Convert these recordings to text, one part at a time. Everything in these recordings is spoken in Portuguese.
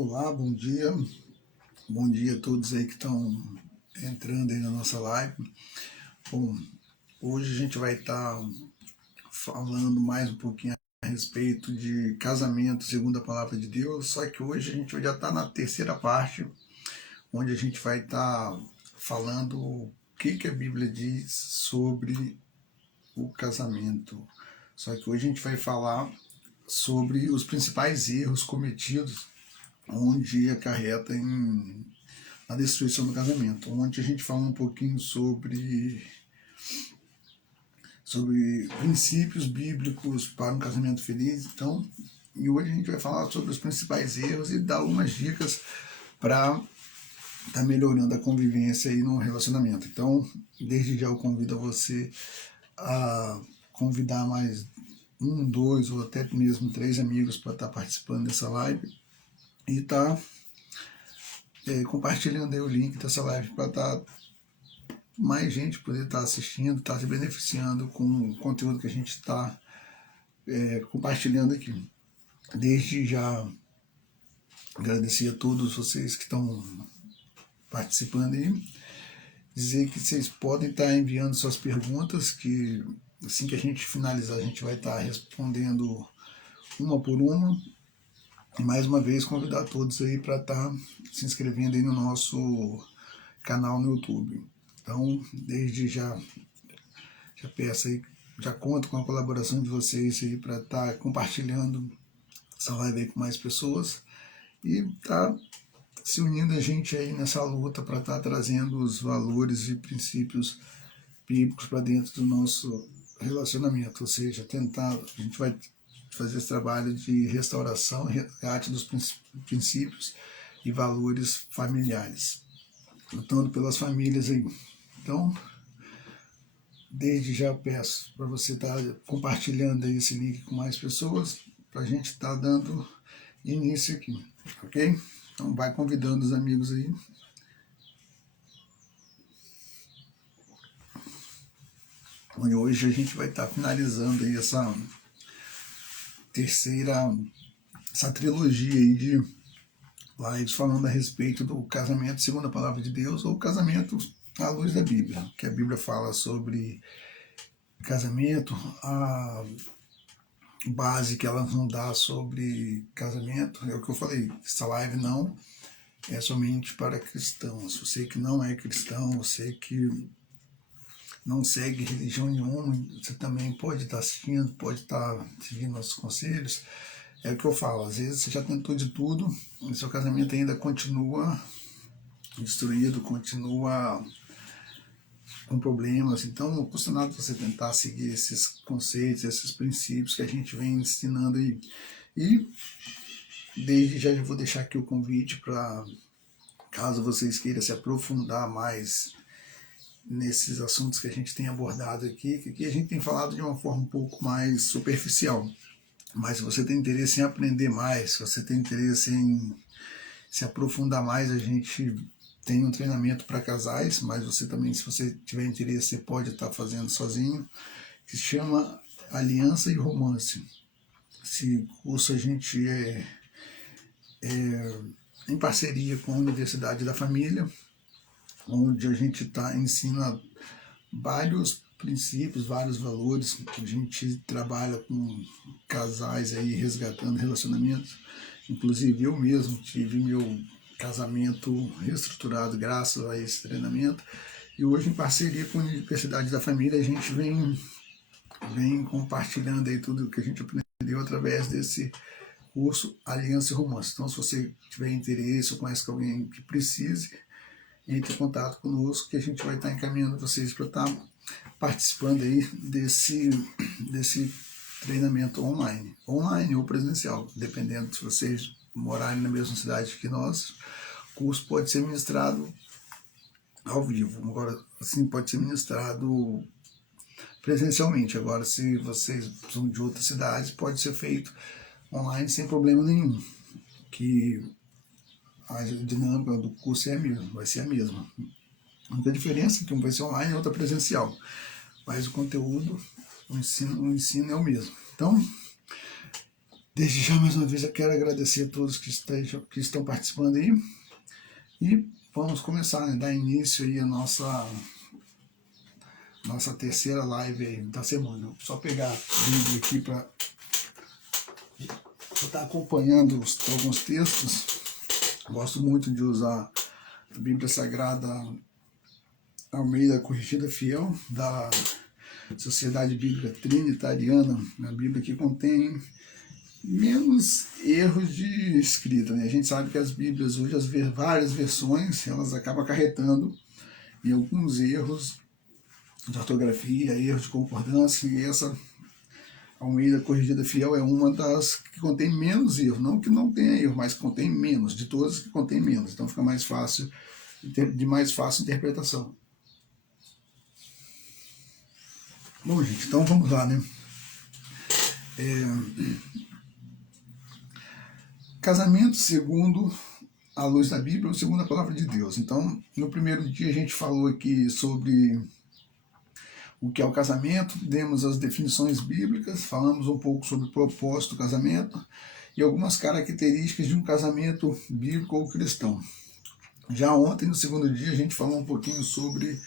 Olá, bom dia a todos aí que estão entrando aí na nossa live. Bom, hoje a gente vai estar falando mais um pouquinho a respeito de casamento segundo a palavra de Deus, só que hoje a gente já está na terceira parte, onde a gente vai estar falando o que a Bíblia diz sobre o casamento. Só que hoje a gente vai falar sobre os principais erros cometidos onde acarreta na destruição do casamento. Ontem a gente falou um pouquinho sobre princípios bíblicos para um casamento feliz. Então, e hoje a gente vai falar sobre os principais erros e dar algumas dicas para estar melhorando a convivência aí no relacionamento. Então, desde já eu convido a você a convidar mais um, dois ou até mesmo três amigos para estar participando dessa live e estar compartilhando aí o link dessa live para estar mais gente poder estar assistindo, estar se beneficiando com o conteúdo que a gente está compartilhando aqui. Desde já agradecer a todos vocês que estão participando aí, dizer que vocês podem estar enviando suas perguntas, que assim que a gente finalizar a gente vai estar respondendo uma por uma. E mais uma vez convidar todos aí para estar se inscrevendo aí no nosso canal no YouTube. Então, desde já peço aí, já conto com a colaboração de vocês aí para estar compartilhando essa live aí com mais pessoas e tá se unindo a gente aí nessa luta para estar trazendo os valores e princípios bíblicos para dentro do nosso relacionamento, ou seja, a gente vai fazer esse trabalho de restauração, resgate dos princípios e valores familiares, lutando pelas famílias aí. Então, desde já peço para você estar compartilhando aí esse link com mais pessoas, para a gente estar dando início aqui, ok? Então vai convidando os amigos aí. E hoje a gente vai estar finalizando aí essa trilogia aí de lives falando a respeito do casamento segundo a palavra de Deus, ou casamento à luz da Bíblia, que a Bíblia fala sobre casamento, a base que ela não dá sobre casamento, é o que eu falei, essa live não é somente para cristãos. Você que não é cristão, você que não segue religião nenhuma, você também pode estar assistindo, pode estar seguindo nossos conselhos. É o que eu falo, às vezes você já tentou de tudo, e seu casamento ainda continua destruído, continua com problemas. Então não custa nada você tentar seguir esses conceitos, esses princípios que a gente vem ensinando aí. E desde já eu vou deixar aqui o convite para, caso vocês queiram se aprofundar mais nesses assuntos que a gente tem abordado aqui, que aqui a gente tem falado de uma forma um pouco mais superficial. Mas se você tem interesse em aprender mais, se você tem interesse em se aprofundar mais, a gente tem um treinamento para casais, mas você também, se você tiver interesse, você pode estar fazendo sozinho, que se chama Aliança e Romance. Esse curso a gente é em parceria com a Universidade da Família, onde a gente ensina vários princípios, vários valores. A gente trabalha com casais aí resgatando relacionamentos. Inclusive eu mesmo tive meu casamento reestruturado graças a esse treinamento. E hoje, em parceria com a Universidade da Família, a gente vem compartilhando aí tudo que a gente aprendeu através desse curso Aliança e Romance. Então, se você tiver interesse ou conhece alguém que precise, entre em contato conosco, que a gente vai estar encaminhando vocês para estar participando aí desse treinamento online ou presencial, dependendo se vocês morarem na mesma cidade que nós. O curso pode ser ministrado ao vivo, agora assim pode ser ministrado presencialmente. Agora, se vocês são de outras cidades, pode ser feito online sem problema nenhum, que a dinâmica do curso é a mesma, vai ser a mesma. A única diferença é que um vai ser online e outra presencial, mas o conteúdo, o ensino é o mesmo. Então, Desde já, mais uma vez, eu quero agradecer a todos que estão participando aí. E vamos começar, né? Dar início aí a nossa terceira live aí da semana. Vou só pegar a Bíblia aqui para estar acompanhando alguns textos. Gosto muito de usar a Bíblia Sagrada Almeida Corrigida Fiel, da Sociedade Bíblica Trinitariana, a Bíblia que contém menos erros de escrita, né? A gente sabe que as Bíblias hoje, várias versões, elas acabam acarretando em alguns erros de ortografia, erros de concordância, e essa Almeida Corrigida Fiel é uma das que contém menos erros, não que não tenha erro, mas contém menos, de todas que contém menos, então fica mais fácil, de mais fácil interpretação. Bom, gente, então vamos lá, né? Casamento segundo a luz da Bíblia ou segundo a palavra de Deus. Então, no primeiro dia a gente falou aqui sobre o que é o casamento, demos as definições bíblicas, falamos um pouco sobre o propósito do casamento e algumas características de um casamento bíblico ou cristão. Já ontem, no segundo dia, a gente falou um pouquinho sobre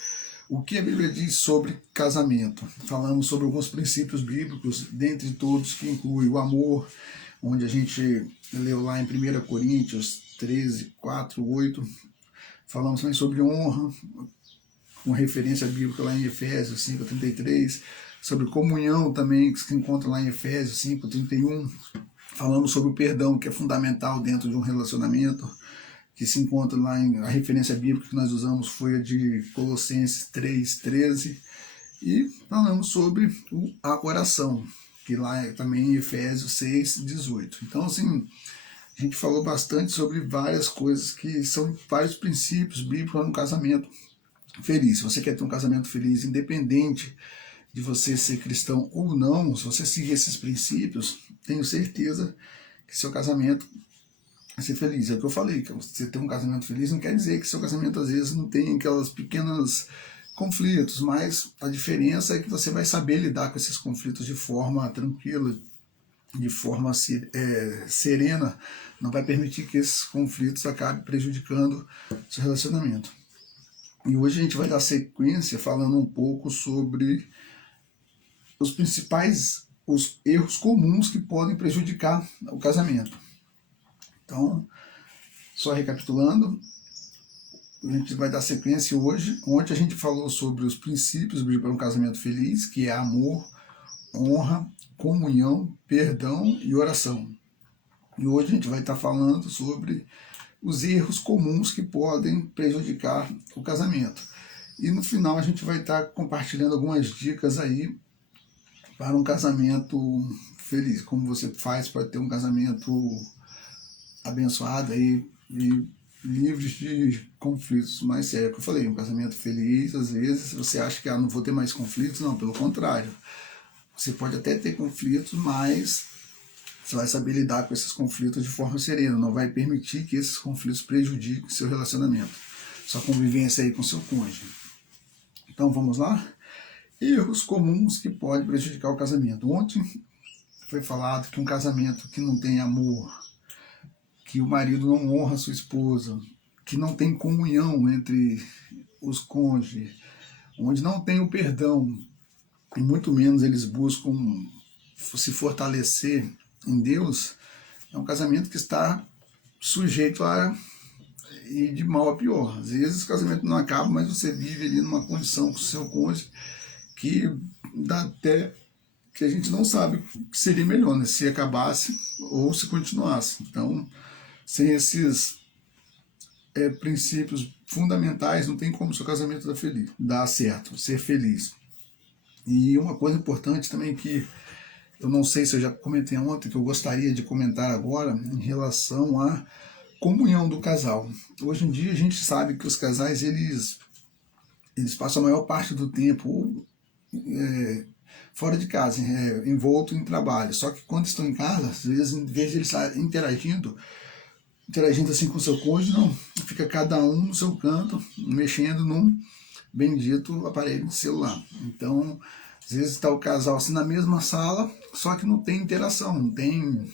o que a Bíblia diz sobre casamento. Falamos sobre alguns princípios bíblicos, dentre todos, que inclui o amor, onde a gente leu lá em 1 Coríntios 13, 4, 8. Falamos também sobre honra, com referência bíblica lá em Efésios 5, 33. Sobre comunhão também, que se encontra lá em Efésios 5, 31. Falamos sobre o perdão, que é fundamental dentro de um relacionamento, que se encontra lá a referência bíblica que nós usamos foi a de Colossenses 3, 13. E falamos sobre a oração, que lá é também em Efésios 6, 18. Então, assim, a gente falou bastante sobre várias coisas que são vários princípios bíblicos no casamento feliz. Se você quer ter um casamento feliz, independente de você ser cristão ou não, se você seguir esses princípios, tenho certeza que seu casamento vai ser feliz. É o que eu falei, que você ter um casamento feliz não quer dizer que seu casamento às vezes não tem aquelas pequenas conflitos, mas a diferença é que você vai saber lidar com esses conflitos de forma tranquila, de forma serena, não vai permitir que esses conflitos acabem prejudicando seu relacionamento. E hoje a gente vai dar sequência falando um pouco sobre os principais erros comuns que podem prejudicar o casamento. Então, só recapitulando, a gente vai dar sequência hoje. Ontem a gente falou sobre os princípios para um casamento feliz, que é amor, honra, comunhão, perdão e oração. E hoje a gente vai estar falando sobre os erros comuns que podem prejudicar o casamento. E no final a gente vai estar compartilhando algumas dicas aí para um casamento feliz, como você faz para ter um casamento abençoado aí e livres de conflitos mais sérios. Eu falei, um casamento feliz, às vezes você acha que não vou ter mais conflitos, não, pelo contrário. Você pode até ter conflitos, mas você vai saber lidar com esses conflitos de forma serena, não vai permitir que esses conflitos prejudiquem seu relacionamento, sua convivência aí com seu cônjuge. Então vamos lá? Erros comuns que podem prejudicar o casamento. Ontem foi falado que um casamento que não tem amor, que o marido não honra a sua esposa, que não tem comunhão entre os cônjuges, onde não tem o perdão, e muito menos eles buscam se fortalecer em Deus, é um casamento que está sujeito a ir de mal a pior. Às vezes o casamento não acaba, mas você vive ali numa condição com o seu cônjuge que dá até que a gente não sabe o que seria melhor, né? Se acabasse ou se continuasse. Então, sem esses princípios fundamentais, não tem como seu casamento dar certo, ser feliz. E uma coisa importante também que eu não sei se eu já comentei ontem, que eu gostaria de comentar agora, em relação à comunhão do casal. Hoje em dia a gente sabe que os casais eles passam a maior parte do tempo fora de casa, envolto em trabalho. Só que quando estão em casa, às vezes, em vez de eles estarem interagindo assim com o seu cônjuge, não. Fica cada um no seu canto, mexendo num bendito aparelho de celular. Então, às vezes está o casal assim na mesma sala, só que não tem interação, não tem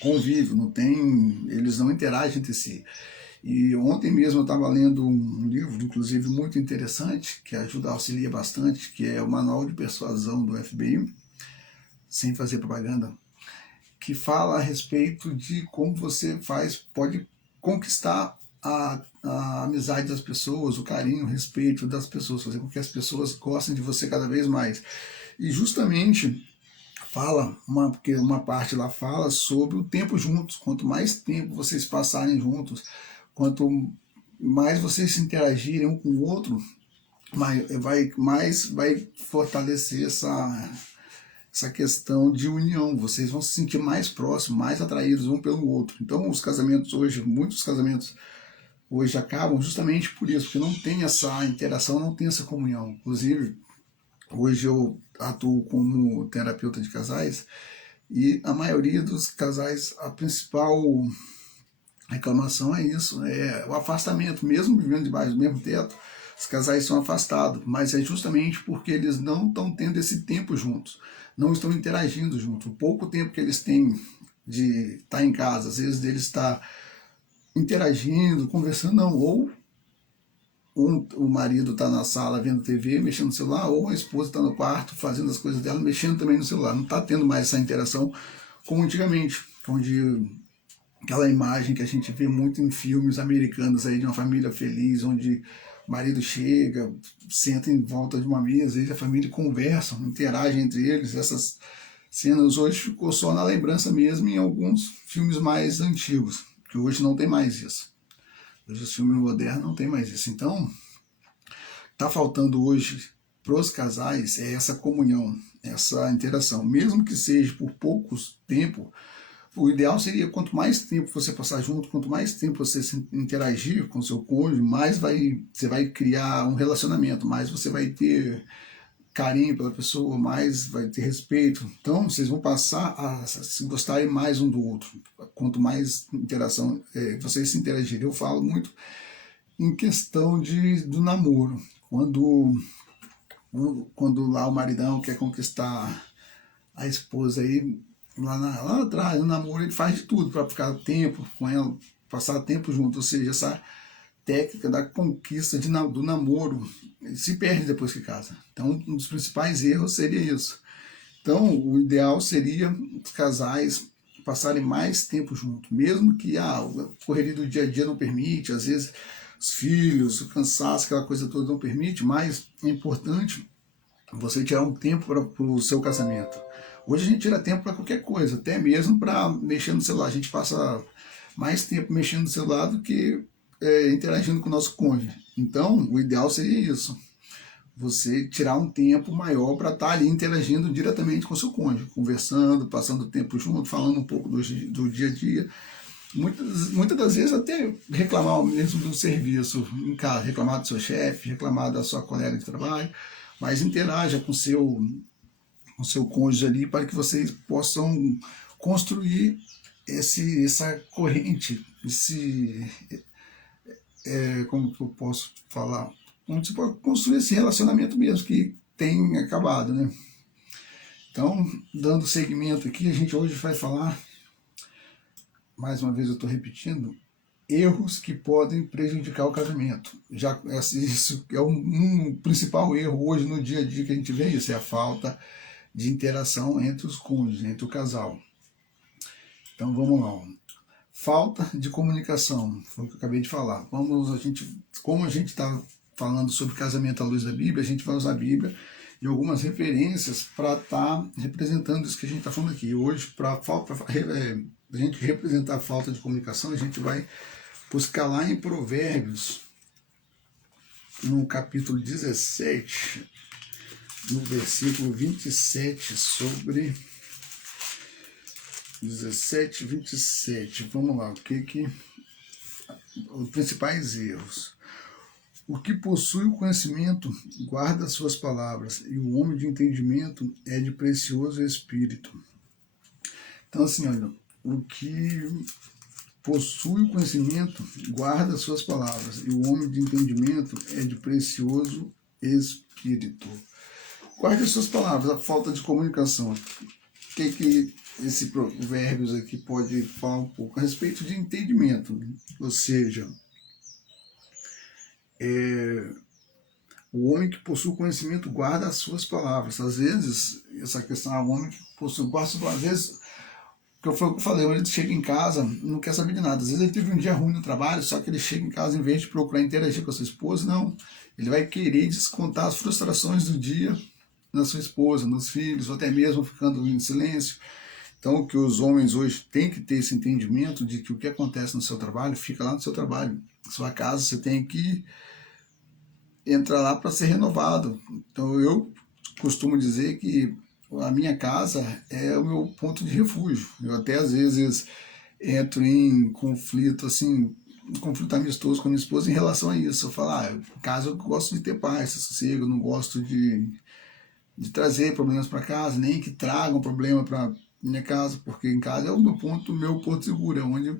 convívio, não tem, eles não interagem entre si. E ontem mesmo eu estava lendo um livro, inclusive muito interessante, que ajuda, auxilia bastante, que é o Manual de Persuasão do FBI, sem fazer propaganda, que fala a respeito de como você pode conquistar a amizade das pessoas, o carinho, o respeito das pessoas, fazer com que as pessoas gostem de você cada vez mais. E justamente porque uma parte lá fala sobre o tempo juntos. Quanto mais tempo vocês passarem juntos, quanto mais vocês se interagirem um com o outro, mais vai fortalecer essa questão de união. Vocês vão se sentir mais próximos, mais atraídos um pelo outro. Então, os casamentos hoje, muitos casamentos hoje acabam justamente por isso, porque não tem essa interação, não tem essa comunhão. Inclusive, hoje eu atuo como terapeuta de casais e a maioria dos casais, a principal reclamação é isso, é o afastamento. Mesmo vivendo debaixo do mesmo teto, os casais são afastados, mas é justamente porque eles não estão tendo esse tempo juntos, não estão interagindo juntos. O pouco tempo que eles têm de estar em casa, às vezes deles estar interagindo, conversando, não, ou o marido está na sala vendo TV, mexendo no celular, ou a esposa está no quarto fazendo as coisas dela, mexendo também no celular. Não está tendo mais essa interação como antigamente, onde aquela imagem que a gente vê muito em filmes americanos aí de uma família feliz, onde o marido chega, senta em volta de uma mesa, e a família conversa, interage entre eles. Essas cenas hoje ficou só na lembrança mesmo em alguns filmes mais antigos, que hoje não tem mais isso. Hoje os filmes modernos não tem mais isso. Então, está faltando hoje para os casais é essa comunhão, essa interação. Mesmo que seja por poucos tempo, o ideal seria quanto mais tempo você passar junto, quanto mais tempo você interagir com seu cônjuge, mais você vai criar um relacionamento, mais você vai ter carinho pela pessoa, mais vai ter respeito. Então, vocês vão passar a se gostarem mais um do outro. Quanto mais interação vocês se interagirem. Eu falo muito em questão do namoro. Quando lá o maridão quer conquistar a esposa aí, lá atrás, no namoro, ele faz de tudo para ficar tempo com ela, passar tempo junto. Ou seja, essa técnica da conquista do namoro se perde depois que casa. Então, um dos principais erros seria isso. Então, o ideal seria os casais passarem mais tempo juntos, mesmo que a correria do dia a dia não permite, às vezes os filhos, o cansaço, aquela coisa toda não permite, mas é importante você tirar um tempo para o seu casamento. Hoje a gente tira tempo para qualquer coisa, até mesmo para mexer no celular. A gente passa mais tempo mexendo no celular do que interagindo com o nosso cônjuge. Então, o ideal seria isso. Você tirar um tempo maior para estar ali interagindo diretamente com o seu cônjuge, conversando, passando tempo junto, falando um pouco do dia a dia. Muitas das vezes até reclamar mesmo do serviço em casa, reclamar do seu chefe, reclamar da sua colega de trabalho, mas interaja com o seu cônjuge ali para que vocês possam construir essa corrente, como que eu posso falar? Você pode construir esse relacionamento mesmo que tem acabado, né? Então, dando seguimento aqui, a gente hoje vai falar, mais uma vez eu estou repetindo, erros que podem prejudicar o casamento. Isso é um principal erro hoje no dia a dia que a gente vê, isso é a falta de interação entre os cônjuges, entre o casal. Então vamos lá. Falta de comunicação, foi o que eu acabei de falar. Como a gente está falando sobre casamento à luz da Bíblia, a gente vai usar a Bíblia e algumas referências para estar representando isso que a gente está falando aqui. Hoje, para a gente representar a falta de comunicação, a gente vai buscar lá em Provérbios, no capítulo 17, no versículo 27, sobre 17, 27. Vamos lá, os principais erros. O que possui o conhecimento guarda suas palavras, e o homem de entendimento é de precioso espírito. Então, assim, olha, o que possui o conhecimento guarda suas palavras, e o homem de entendimento é de precioso espírito. Guarde suas palavras, a falta de comunicação. que esse Provérbios aqui pode falar um pouco? A respeito de entendimento, ou seja, o homem que possui conhecimento guarda as suas palavras. Às vezes, essa questão, o homem que possui, guarda, às vezes, que eu falei, ele chega em casa, não quer saber de nada. Às vezes ele teve um dia ruim no trabalho, só que ele chega em casa, em vez de procurar interagir com a sua esposa, não. Ele vai querer descontar as frustrações do dia na sua esposa, nos filhos, ou até mesmo ficando em silêncio. Então, o que os homens hoje têm que ter esse entendimento de que o que acontece no seu trabalho, fica lá no seu trabalho. Na sua casa, você tem que entrar lá para ser renovado. Então, eu costumo dizer que a minha casa é o meu ponto de refúgio. Eu até às vezes entro em conflito, assim, um conflito amistoso com a minha esposa em relação a isso. Eu falo, em casa eu gosto de ter paz, sossego, eu não gosto de trazer problemas para casa, nem que tragam problema para minha casa, porque em casa é o meu porto seguro, é onde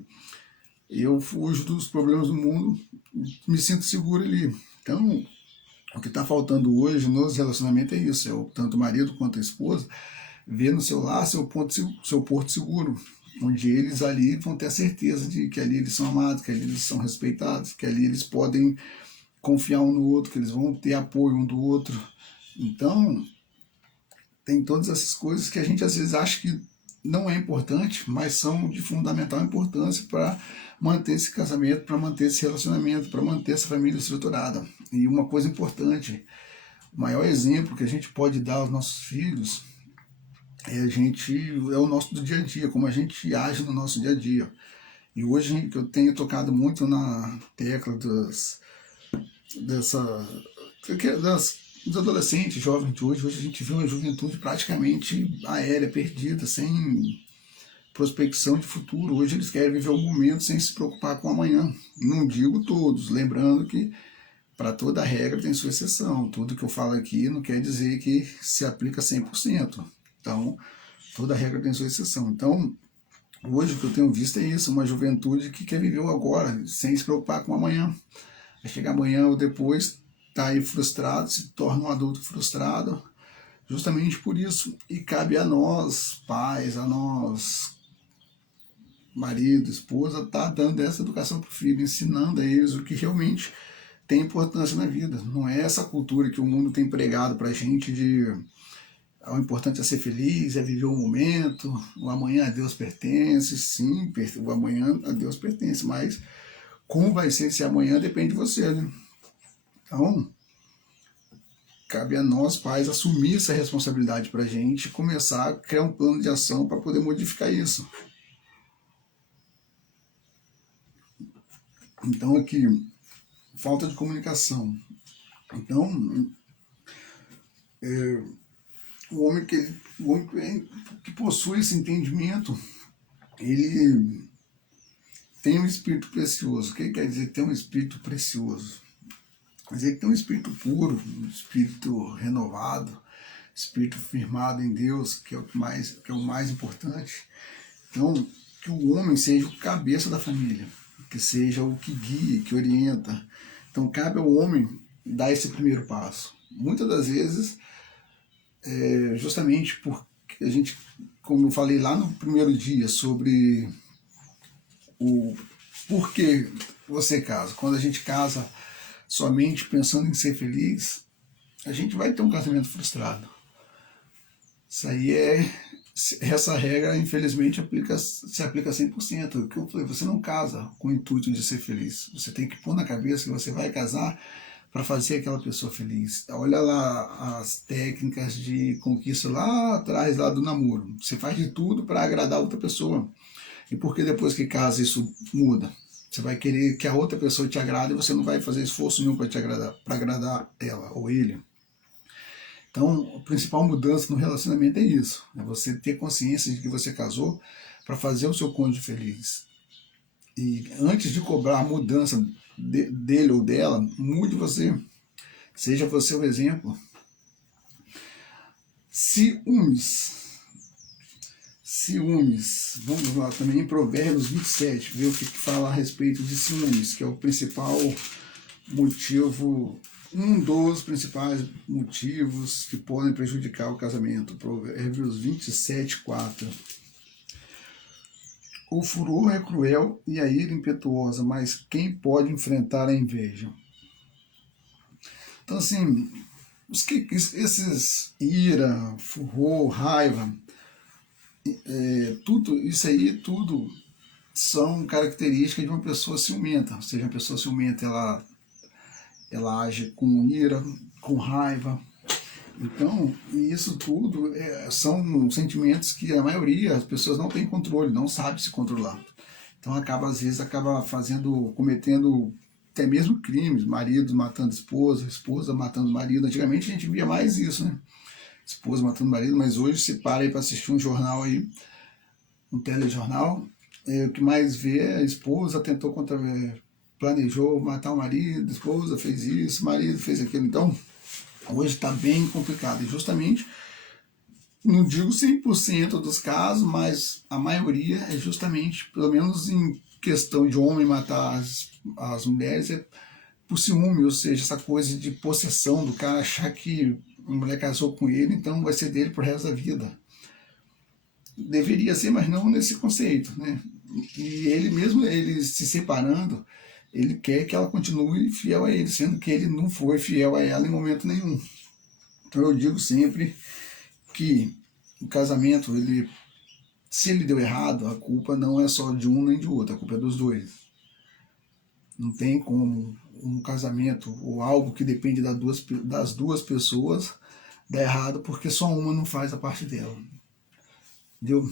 eu fujo dos problemas do mundo, me sinto seguro ali. Então, o que está faltando hoje nos relacionamentos é isso, tanto o marido quanto a esposa ver no seu lar seu porto seguro, onde eles ali vão ter a certeza de que ali eles são amados, que ali eles são respeitados, que ali eles podem confiar um no outro, que eles vão ter apoio um do outro. Então, tem todas essas coisas que a gente às vezes acha que não é importante, mas são de fundamental importância para manter esse casamento, para manter esse relacionamento, para manter essa família estruturada. E uma coisa importante, o maior exemplo que a gente pode dar aos nossos filhos é o nosso do dia a dia, como a gente age no nosso dia a dia. E hoje que eu tenho tocado muito na tecla dos adolescentes, jovens de hoje a gente vê uma juventude praticamente aérea, perdida, sem prospecção de futuro. Hoje eles querem viver o momento sem se preocupar com o amanhã. Não digo todos, lembrando que para toda regra tem sua exceção. Tudo que eu falo aqui não quer dizer que se aplica 100%. Então, toda regra tem sua exceção. Então, hoje o que eu tenho visto é isso, uma juventude que quer viver o agora, sem se preocupar com o amanhã. Vai chegar amanhã ou depois, está aí frustrado, se torna um adulto frustrado, justamente por isso. E cabe a nós, pais, a nós, marido, esposa, tá dando essa educação para o filho, ensinando a eles o que realmente tem importância na vida. Não é essa cultura que o mundo tem pregado para a gente de o importante é ser feliz, é viver o momento, o amanhã a Deus pertence. Sim, o amanhã a Deus pertence, mas como vai ser esse amanhã depende de você, né? Então, cabe a nós, pais, assumir essa responsabilidade para a gente e começar a criar um plano de ação para poder modificar isso. Então, aqui, falta de comunicação. Então, o homem que possui esse entendimento, ele tem um espírito precioso. O que quer dizer ter um espírito precioso? Quer dizer que tem um espírito puro, um espírito renovado, espírito firmado em Deus, que é o mais importante. Então, que o homem seja o cabeça da família, que seja o que guia, que orienta. Então, cabe ao homem dar esse primeiro passo. Muitas das vezes, justamente porque a gente, como eu falei lá no primeiro dia, sobre o porquê você casa. Quando a gente casa somente pensando em ser feliz, a gente vai ter um casamento frustrado. Isso aí essa regra, infelizmente, se aplica 100%. O que eu falei, você não casa com o intuito de ser feliz. Você tem que pôr na cabeça que você vai casar para fazer aquela pessoa feliz. Olha lá as técnicas de conquista lá atrás, lá do namoro. Você faz de tudo para agradar outra pessoa. E porque depois que casa isso muda? Você vai querer que a outra pessoa te agrade e você não vai fazer esforço nenhum para agradar ela ou ele. Então, a principal mudança no relacionamento é isso. É você ter consciência de que você casou para fazer o seu cônjuge feliz. E antes de cobrar a mudança dele ou dela, mude você. Seja você o exemplo. Ciúmes. Vamos lá também em Provérbios 27, ver o que fala a respeito de ciúmes, que é o principal motivo Um dos principais motivos que podem prejudicar o casamento, Provérbios 27:4. O furor é cruel e a ira impetuosa, mas quem pode enfrentar a inveja? Então, assim, esses ira, furor, raiva, tudo isso aí, tudo são características de uma pessoa ciumenta. Ou seja, a pessoa ciumenta, ela age com ira, com raiva. Então, isso tudo são sentimentos que a maioria das pessoas não tem controle, não sabe se controlar. Então, às vezes, acaba cometendo até mesmo crimes, marido matando esposa, esposa matando marido. Antigamente a gente via mais isso, né? Esposa matando marido, mas hoje se para aí para assistir um jornal aí, um telejornal, o que mais vê é a esposa tentou planejou matar o marido, a esposa fez isso, o marido fez aquilo. Então, hoje está bem complicado. E justamente, não digo 100% dos casos, mas a maioria é justamente, pelo menos em questão de homem matar as mulheres, é por ciúme, ou seja, essa coisa de possessão do cara achar que a mulher casou com ele, então vai ser dele pro resto da vida. Deveria ser, mas não nesse conceito, né? E ele mesmo, ele se separando, ele quer que ela continue fiel a ele, sendo que ele não foi fiel a ela em momento nenhum. Então eu digo sempre que o casamento, se ele deu errado, a culpa não é só de um nem de outro, a culpa é dos dois. Não tem como um casamento ou algo que depende das duas pessoas dar errado porque só uma não faz a parte dela. Entendeu?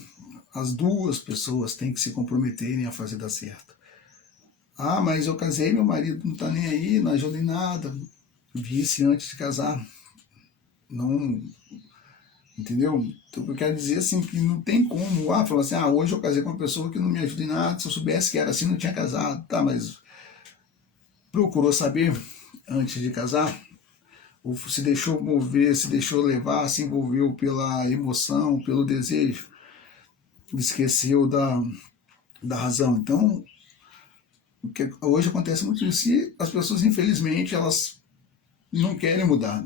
As duas pessoas têm que se comprometerem a fazer dar certo. Ah, mas eu casei, meu marido não está nem aí, não ajuda em nada. Disse antes de casar. Não. Entendeu? Então, eu quero dizer assim que não tem como. Falar assim, hoje eu casei com uma pessoa que não me ajuda em nada. Se eu soubesse que era assim, não tinha casado. Tá, mas procurou saber antes de casar? Ou se deixou mover, se deixou levar, se envolveu pela emoção, pelo desejo? Esqueceu da razão. Então, hoje acontece muito isso. E as pessoas, infelizmente, elas não querem mudar.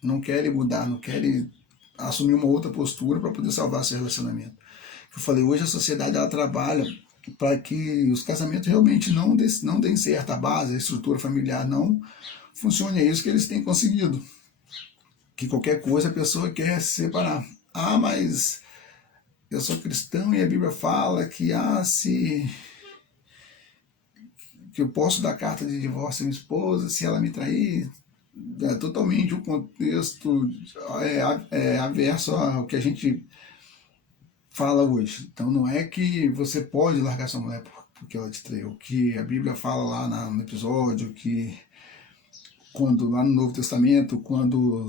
Não querem assumir uma outra postura para poder salvar seu relacionamento. Eu falei, hoje a sociedade ela trabalha para que os casamentos realmente não deem certo, a base, a estrutura familiar não funcione. É isso que eles têm conseguido. Que qualquer coisa a pessoa quer se separar. Mas eu sou cristão e a Bíblia fala que que eu posso dar carta de divórcio à minha esposa se ela me trair. É totalmente o contexto averso ao que a gente fala hoje. Então não é que você pode largar sua mulher porque ela te traiu. O que a Bíblia fala lá no episódio, que lá no Novo Testamento, quando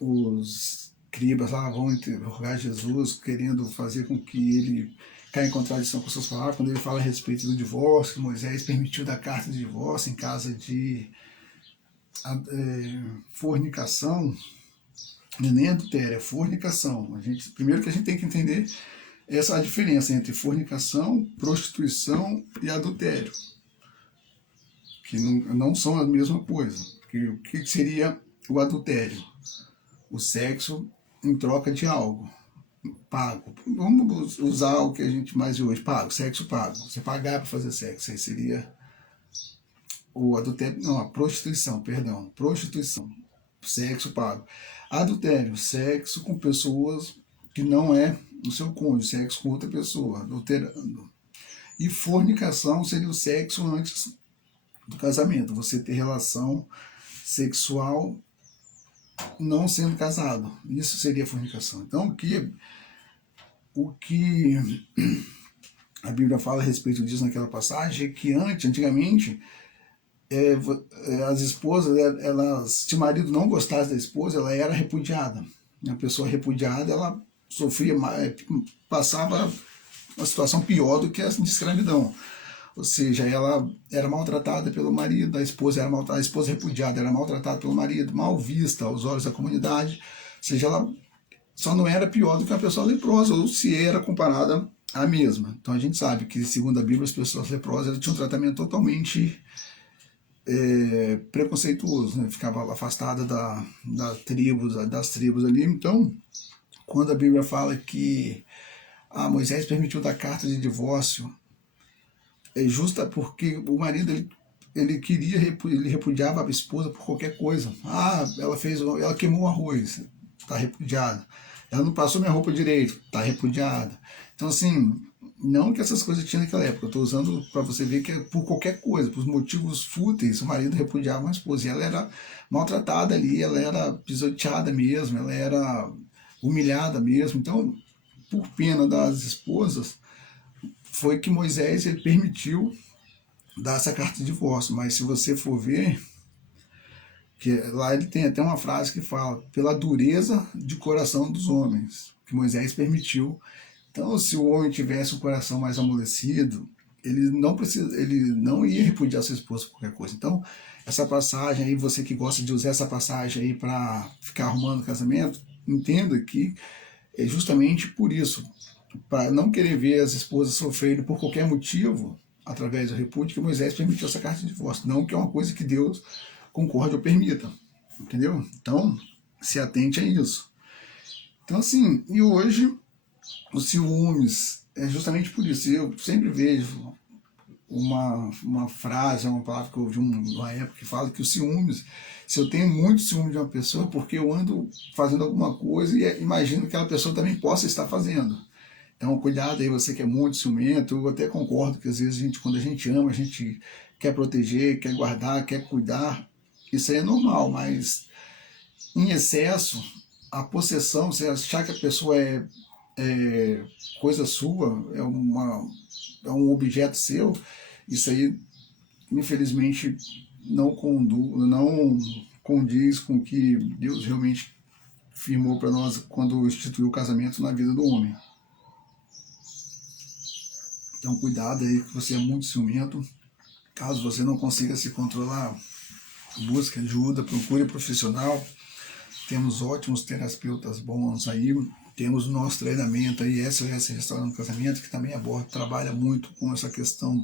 os escribas lá vão interrogar Jesus, querendo fazer com que ele caia em contradição com suas palavras, quando ele fala a respeito do divórcio, que Moisés permitiu dar carta de divórcio em caso de fornicação, nem adultério, é fornicação. Primeiro que a gente tem que entender essa diferença entre fornicação, prostituição e adultério, que não são a mesma coisa. O que seria o adultério? O sexo em troca de algo pago. Vamos usar o que a gente mais vê hoje, pago, sexo pago. Você pagar para fazer sexo, aí seria o adultério, não, a prostituição, sexo pago. Adultério, sexo com pessoas que não é o seu cônjuge, sexo com outra pessoa, adulterando. E fornicação seria o sexo antes do casamento, você ter relação sexual não sendo casado. Isso seria fornicação. Então, o que a Bíblia fala a respeito disso naquela passagem é que antigamente, as esposas, se o marido não gostasse da esposa, ela era repudiada. A pessoa repudiada, ela sofria, passava uma situação pior do que a de escravidão. Ou seja, ela era maltratada pelo marido, a esposa repudiada era maltratada pelo marido, mal vista aos olhos da comunidade. Ou seja, ela só não era pior do que uma pessoa leprosa, ou se era comparada à mesma. Então a gente sabe que, segundo a Bíblia, as pessoas leprosas tinham um tratamento totalmente preconceituoso, né? Ficava afastada das tribos ali. Então, quando a Bíblia fala que Moisés permitiu dar carta de divórcio, é justa porque o marido ele repudiava a esposa por qualquer coisa. Ela queimou o arroz, está repudiada. Ela não passou minha roupa direito, está repudiada. Então assim, não que essas coisas tinham naquela época, eu estou usando para você ver que é por qualquer coisa, por motivos fúteis, o marido repudiava a esposa. E ela era maltratada ali, ela era pisoteada mesmo, ela era humilhada mesmo. Então, por pena das esposas, foi que Moisés ele permitiu dar essa carta de divórcio. Mas se você for ver, que lá ele tem até uma frase que fala: pela dureza de coração dos homens, que Moisés permitiu. Então, se o homem tivesse um coração mais amolecido, ele não ia repudiar sua esposa por qualquer coisa. Então, essa passagem aí, você que gosta de usar essa passagem aí para ficar arrumando casamento, entenda que é justamente por isso, para não querer ver as esposas sofrerem por qualquer motivo, através do repúdio, que Moisés permitiu essa carta de divórcio. Não que é uma coisa que Deus concorde ou permita. Entendeu? Então, se atente a isso. Então, assim, e hoje, os ciúmes, é justamente por isso. Eu sempre vejo uma frase, uma palavra que eu ouvi uma época que fala que os ciúmes, se eu tenho muito ciúme de uma pessoa, é porque eu ando fazendo alguma coisa e imagino que aquela pessoa também possa estar fazendo. Então, cuidado aí, você que é muito ciumento. Eu até concordo que às vezes quando a gente ama, a gente quer proteger, quer guardar, quer cuidar. Isso aí é normal, mas em excesso, a possessão, você achar que a pessoa é coisa sua, é um objeto seu, isso aí, infelizmente, não condiz com o que Deus realmente firmou para nós quando instituiu o casamento na vida do homem. Então, cuidado aí, que você é muito ciumento. Caso você não consiga se controlar, busque ajuda, procure profissional. Temos ótimos terapeutas bons aí. Temos o nosso treinamento aí, SOS Restaurando Casamento, que também trabalha muito com essa questão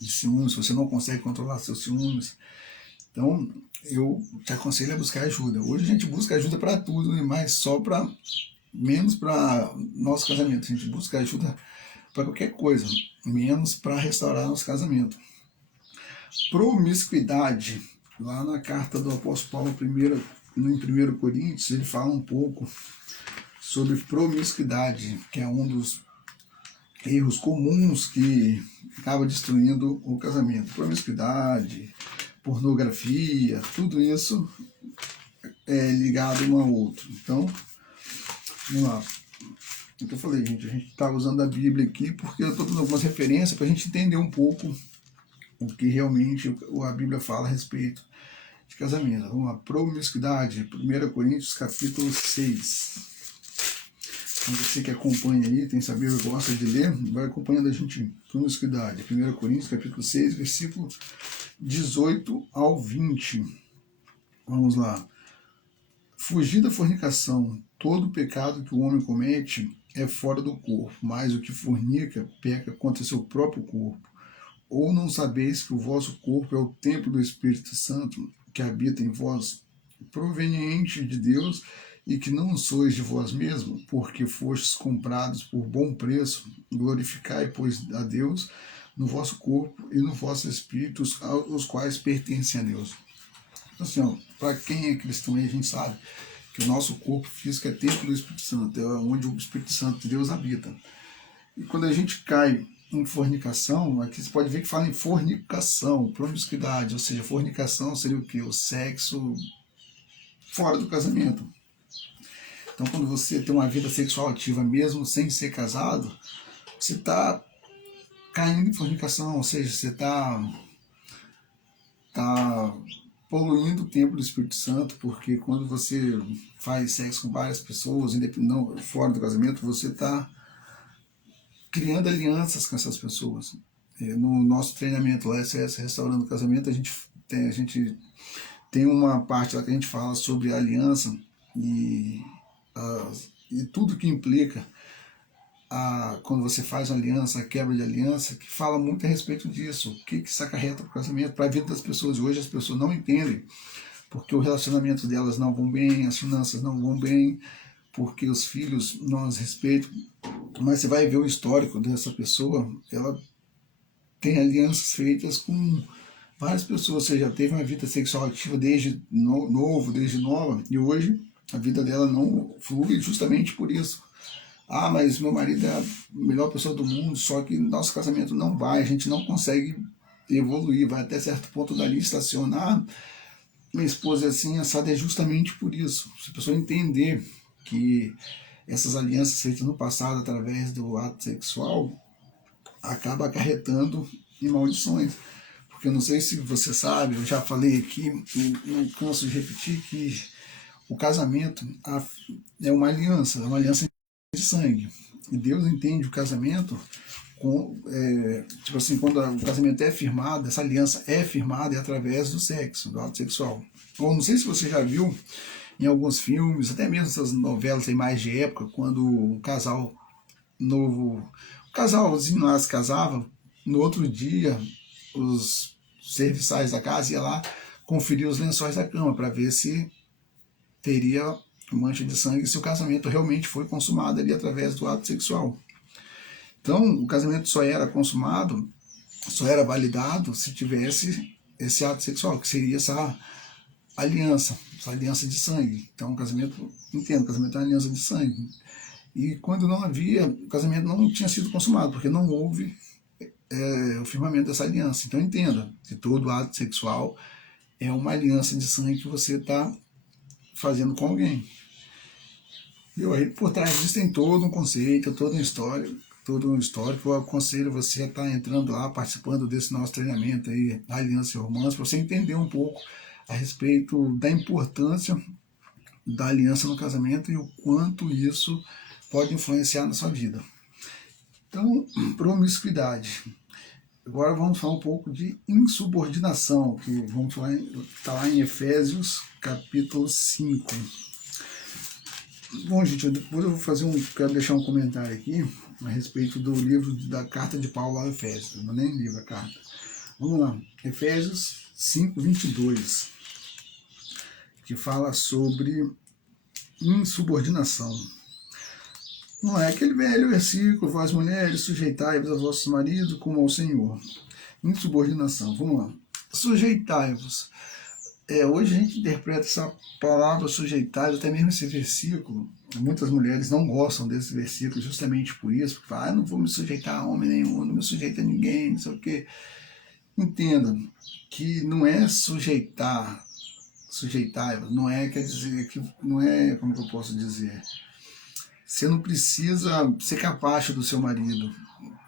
de ciúmes. Se você não consegue controlar seus ciúmes, então eu te aconselho a buscar ajuda. Hoje a gente busca ajuda para tudo, mas menos para nosso casamento. A gente busca ajuda para qualquer coisa, menos para restaurar nosso casamento. Promiscuidade, lá na carta do apóstolo Paulo, em 1 Coríntios, ele fala um pouco sobre promiscuidade, que é um dos erros comuns que acaba destruindo o casamento. Promiscuidade, pornografia, tudo isso é ligado um ao outro. Então, vamos lá. Então eu falei, gente, a gente está usando a Bíblia aqui porque eu estou dando algumas referências para a gente entender um pouco o que realmente a Bíblia fala a respeito de casamento. Vamos lá, promiscuidade, 1 Coríntios capítulo 6. Então você que acompanha aí, tem saber e gosta de ler, vai acompanhando a gente. Promiscuidade, 1 Coríntios capítulo 6, versículo 18 ao 20. Vamos lá. Fugir da fornicação. Todo pecado que o homem comete é fora do corpo, mas o que fornica peca contra seu próprio corpo. Ou não sabeis que o vosso corpo é o templo do Espírito Santo, que habita em vós, proveniente de Deus, e que não sois de vós mesmos, porque fostes comprados por bom preço? Glorificai, pois, a Deus no vosso corpo e no vosso espírito, os quais pertencem a Deus. Assim, para quem é cristão aí, a gente sabe que o nosso corpo físico é templo do Espírito Santo, é onde o Espírito Santo de Deus habita. E quando a gente cai em fornicação, aqui você pode ver que fala em fornicação, promiscuidade, ou seja, fornicação seria o quê? O sexo fora do casamento. Então, quando você tem uma vida sexual ativa, mesmo sem ser casado, você está caindo em fornicação, ou seja, você está poluindo o templo do Espírito Santo, porque quando você faz sexo com várias pessoas, não, fora do casamento, você está criando alianças com essas pessoas. No nosso treinamento lá, SOS Restaurando o Casamento, a gente tem uma parte lá que a gente fala sobre aliança e tudo que implica quando você faz uma aliança, a quebra de aliança, que fala muito a respeito disso. O que isso acarreta para o casamento, para a vida das pessoas. Hoje as pessoas não entendem porque o relacionamento delas não vão bem, as finanças não vão bem, porque os filhos não as respeitam. Mas você vai ver o histórico dessa pessoa, ela tem alianças feitas com várias pessoas, ou seja, teve uma vida sexual ativa desde desde nova, e hoje a vida dela não flui justamente por isso. Ah, mas meu marido é a melhor pessoa do mundo, só que nosso casamento não vai, a gente não consegue evoluir, vai até certo ponto dali estacionar. Minha esposa é assim, assada é justamente por isso. Se a pessoa entender que essas alianças feitas no passado através do ato sexual acaba acarretando em maldições. Porque eu não sei se você sabe, eu já falei aqui, não canso de repetir que o casamento é uma aliança de sangue. E Deus entende o casamento tipo assim, quando o casamento é firmado, essa aliança é firmada através do sexo, do ato sexual. Ou não sei se você já viu em alguns filmes, até mesmo essas novelas aí mais de época, quando um casal novo, o casalzinho lá se casava, no outro dia os serviçais da casa iam lá conferir os lençóis da cama para ver se teria mancha de sangue, se o casamento realmente foi consumado ali através do ato sexual. Então, o casamento só era consumado, só era validado se tivesse esse ato sexual, que seria essa aliança de sangue. Então, o casamento, entendo, o casamento é uma aliança de sangue. E quando não havia, o casamento não tinha sido consumado, porque não houve o firmamento dessa aliança. Então, entenda que todo ato sexual é uma aliança de sangue que você está fazendo com alguém. E aí, por trás disso tem todo um conceito, toda uma história, todo um histórico. Eu aconselho você a estar entrando lá, participando desse nosso treinamento aí, Aliança e Romance, para você entender um pouco a respeito da importância da aliança no casamento e o quanto isso pode influenciar na sua vida. Então, promiscuidade. Agora vamos falar um pouco de insubordinação, que vamos falar, está lá em Efésios capítulo 5. Bom, gente, depois eu vou quero deixar um comentário aqui a respeito do livro da carta de Paulo a Efésios, não é nem livro, a carta. Vamos lá, Efésios 5, 22, que fala sobre insubordinação. Não é aquele velho versículo, vós mulheres, sujeitai-vos a vossos maridos como ao Senhor. Insubordinação, vamos lá. Sujeitai-vos. Hoje a gente interpreta essa palavra sujeitar, até mesmo esse versículo. Muitas mulheres não gostam desse versículo justamente por isso, porque falam, não vou me sujeitar a homem nenhum, não me sujeito a ninguém, não sei o quê. Entenda que não é sujeitar, não é, quer dizer, que não é, como que eu posso dizer, você não precisa ser capacho do seu marido.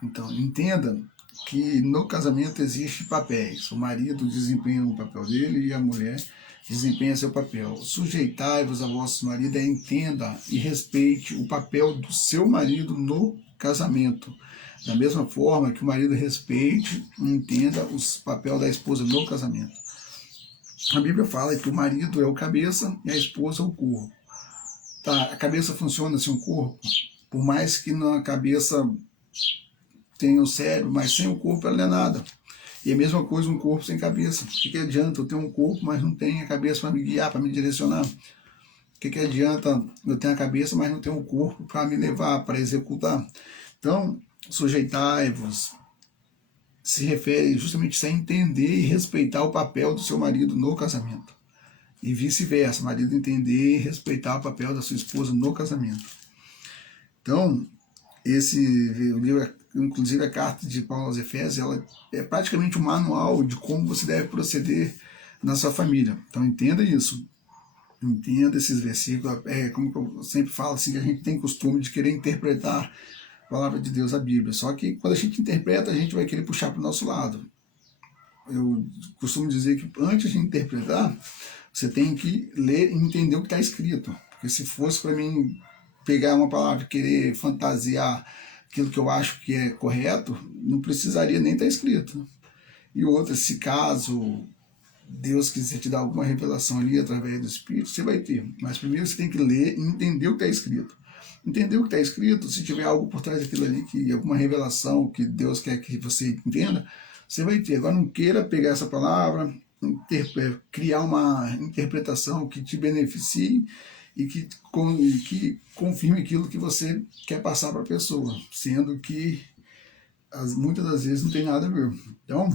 Então, entenda que no casamento existem papéis. O marido desempenha o papel dele e a mulher desempenha seu papel. Sujeitai-vos a vosso marido, entenda e respeite o papel do seu marido no casamento. Da mesma forma que o marido respeite e entenda o papel da esposa no casamento. A Bíblia fala que o marido é o cabeça e a esposa é o corpo. Tá, a cabeça funciona sem o corpo, por mais que na cabeça tenha o cérebro, mas sem o corpo ela não é nada. E a mesma coisa um corpo sem cabeça. O que adianta eu ter um corpo, mas não tenho a cabeça para me guiar, para me direcionar? O que adianta eu ter a cabeça, mas não ter um corpo para me levar, para executar? Então, sujeitai-vos se refere justamente a entender e respeitar o papel do seu marido no casamento. E vice-versa, marido entender e respeitar o papel da sua esposa no casamento. Então, o livro, inclusive a carta de Paulo aos Efésios, ela é praticamente um manual de como você deve proceder na sua família. Então, entenda isso. Entenda esses versículos. Como eu sempre falo, assim, que a gente tem costume de querer interpretar a palavra de Deus, a Bíblia. Só que quando a gente interpreta, a gente vai querer puxar para o nosso lado. Eu costumo dizer que antes de interpretar, você tem que ler e entender o que está escrito. Porque se fosse para mim pegar uma palavra e querer fantasiar aquilo que eu acho que é correto, não precisaria nem estar escrito. E outra, se caso Deus quiser te dar alguma revelação ali através do Espírito, você vai ter. Mas primeiro você tem que ler e entender o que está escrito. entender o que está escrito, se tiver algo por trás daquilo ali, que alguma revelação que Deus quer que você entenda, você vai ter. Agora não queira pegar essa palavra, criar uma interpretação que te beneficie e que confirme aquilo que você quer passar para a pessoa, sendo que muitas das vezes não tem nada a ver. Então,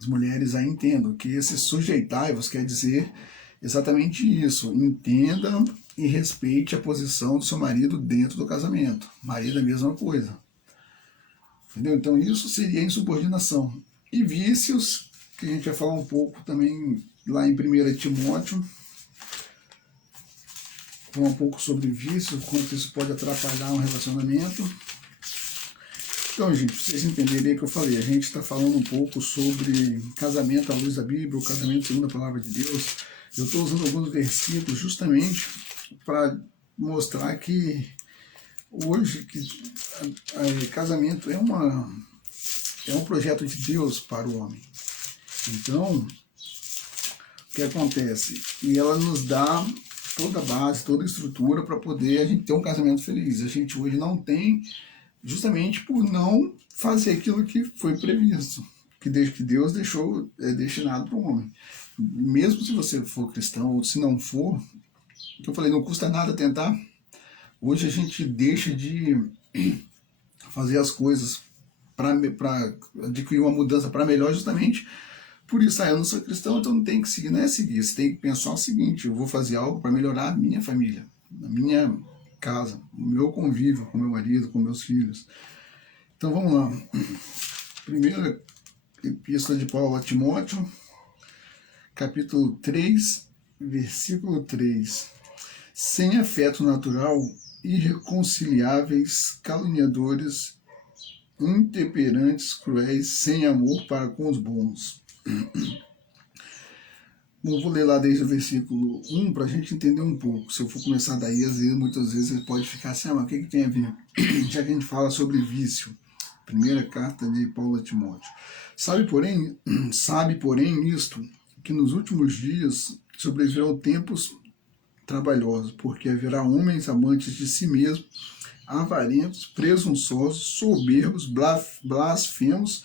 as mulheres aí entendam que esse sujeitai-vos quer dizer exatamente isso. Entenda e respeite a posição do seu marido dentro do casamento. Marido é a mesma coisa. Entendeu? Então isso seria insubordinação. E vícios, que a gente vai falar um pouco também lá em 1 Timóteo. Falar um pouco sobre vícios, quanto isso pode atrapalhar um relacionamento. Então, gente, pra vocês entenderem o que eu falei, a gente está falando um pouco sobre casamento à luz da Bíblia, o casamento segundo a palavra de Deus. Eu estou usando alguns versículos justamente para mostrar que hoje casamento é um projeto de Deus para o homem. Então, o que acontece? E ela nos dá toda a base, toda a estrutura para poder a gente ter um casamento feliz. A gente hoje não tem, justamente por não fazer aquilo que foi previsto, que Deus deixou destinado para o homem. Mesmo se você for cristão ou se não for, eu falei, não custa nada tentar. Hoje a gente deixa de fazer as coisas para adquirir uma mudança para melhor, justamente por isso. Eu não sou cristão, então não tem que seguir, não é seguir. Você tem que pensar o seguinte: eu vou fazer algo para melhorar a minha família, a minha casa, o meu convívio com meu marido, com meus filhos. Então vamos lá. Primeira epístola de Paulo a Timóteo, capítulo 3, versículo 3. Sem afeto natural, irreconciliáveis, caluniadores, intemperantes, cruéis, sem amor para com os bons. Bom, vou ler lá desde o versículo 1 para a gente entender um pouco. Se eu for começar daí, muitas vezes ele pode ficar assim, mas o que tem a ver? Já que a gente fala sobre vício. Primeira carta de Paulo a Timóteo. Sabe, porém, isto, que nos últimos dias sobrevirão tempos trabalhosos, porque haverá homens amantes de si mesmos, avarentos, presunçosos, soberbos, blasfemos,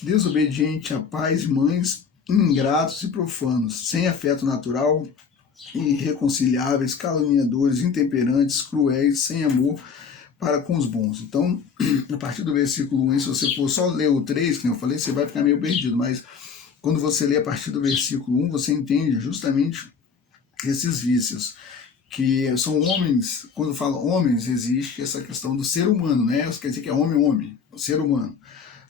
desobedientes a pais e mães, ingratos e profanos, sem afeto natural, irreconciliáveis, caluniadores, intemperantes, cruéis, sem amor para com os bons. Então, a partir do versículo 1, se você for só ler o 3, que eu falei, você vai ficar meio perdido, mas quando você lê a partir do versículo 1, você entende justamente esses vícios, que são homens. Quando fala homens, existe essa questão do ser humano, né? Isso quer dizer que é homem, o ser humano.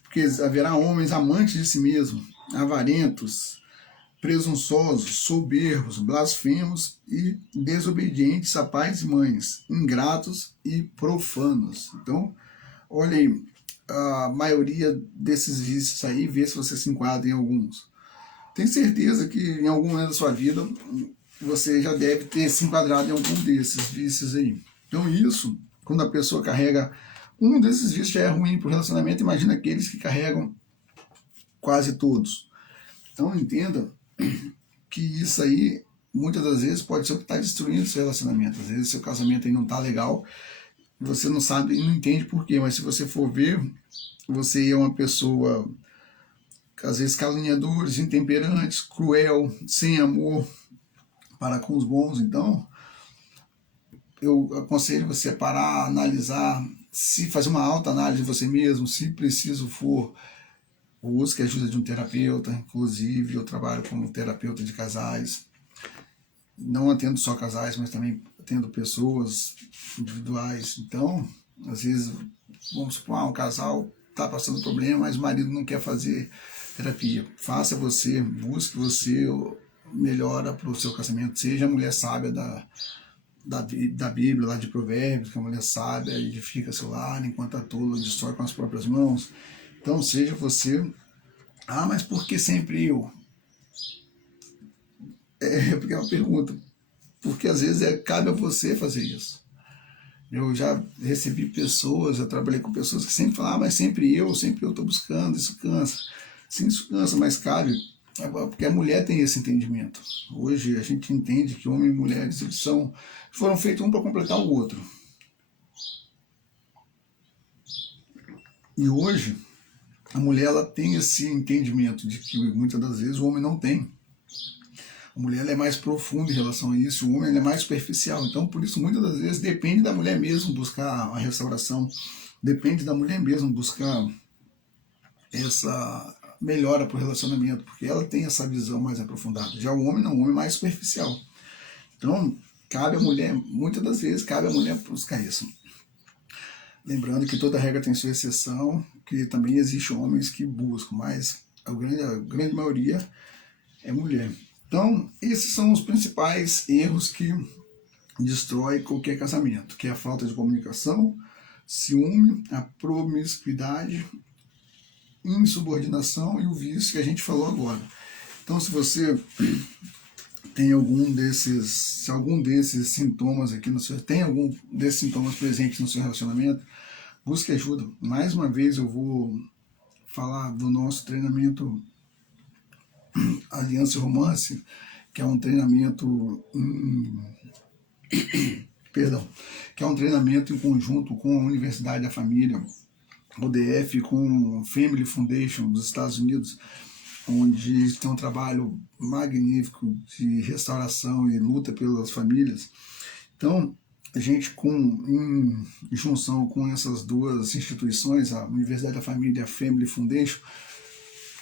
Porque haverá homens amantes de si mesmo, avarentos, presunçosos, soberbos, blasfemos e desobedientes a pais e mães, ingratos e profanos. Então, olha aí, a maioria desses vícios aí, vê se você se enquadra em alguns. Tenho certeza que em algum momento da sua vida você já deve ter se enquadrado em algum desses vícios aí. Então isso, quando a pessoa carrega um desses vícios, já é ruim para o relacionamento. Imagina aqueles que carregam quase todos. Então entenda que isso aí, muitas das vezes, pode ser o que está destruindo o seu relacionamento. Às vezes seu casamento aí não está legal, você não sabe e não entende por quê, mas se você for ver, você é uma pessoa, às vezes, caluniadores, intemperantes, cruel, sem amor para com os bons. Então, eu aconselho você a parar, analisar, se fazer uma autoanálise de você mesmo, se preciso for, busque a ajuda de um terapeuta. Inclusive, eu trabalho como terapeuta de casais, não atendo só casais, mas também atendo pessoas individuais. Então, às vezes, vamos supor, um casal está passando problema, mas o marido não quer fazer terapia. Faça você, busque você, melhora para o seu casamento. Seja a mulher sábia da Bíblia, lá de Provérbios, que a mulher sábia edifica seu lar, enquanto a tola destrói com as próprias mãos. Então seja você. Mas por que sempre eu? Porque é uma pergunta. Porque às vezes cabe a você fazer isso. Eu já recebi pessoas, eu trabalhei com pessoas que sempre falam, mas sempre eu estou buscando, isso cansa. Sim, isso cansa, mas cabe. Porque a mulher tem esse entendimento. Hoje a gente entende que homens e mulheres foram feitos um para completar o outro. E hoje, a mulher ela tem esse entendimento de que muitas das vezes o homem não tem. A mulher ela é mais profunda em relação a isso, o homem ele é mais superficial. Então, por isso, muitas das vezes, depende da mulher mesmo buscar a restauração, depende da mulher mesmo buscar essa melhora para o relacionamento, porque ela tem essa visão mais aprofundada. Já o homem não, o homem é mais superficial. Então, cabe à mulher, muitas das vezes, cabe à mulher buscar isso. Lembrando que toda regra tem sua exceção, que também existem homens que buscam, mas a grande maioria é mulher. Então, esses são os principais erros que destrói qualquer casamento, que é a falta de comunicação, ciúme, a promiscuidade, insubordinação e o vício que a gente falou agora. Então, se você tem algum desses sintomas aqui no seu, tem algum desses sintomas presentes no seu relacionamento, busque ajuda. Mais uma vez eu vou falar do nosso treinamento Aliança e Romance, que é um treinamento que é um treinamento em conjunto com a Universidade da Família, ODF, com a Family Foundation dos Estados Unidos, onde tem um trabalho magnífico de restauração e luta pelas famílias. Então, a gente, em junção com essas duas instituições, a Universidade da Família e a Family Foundation,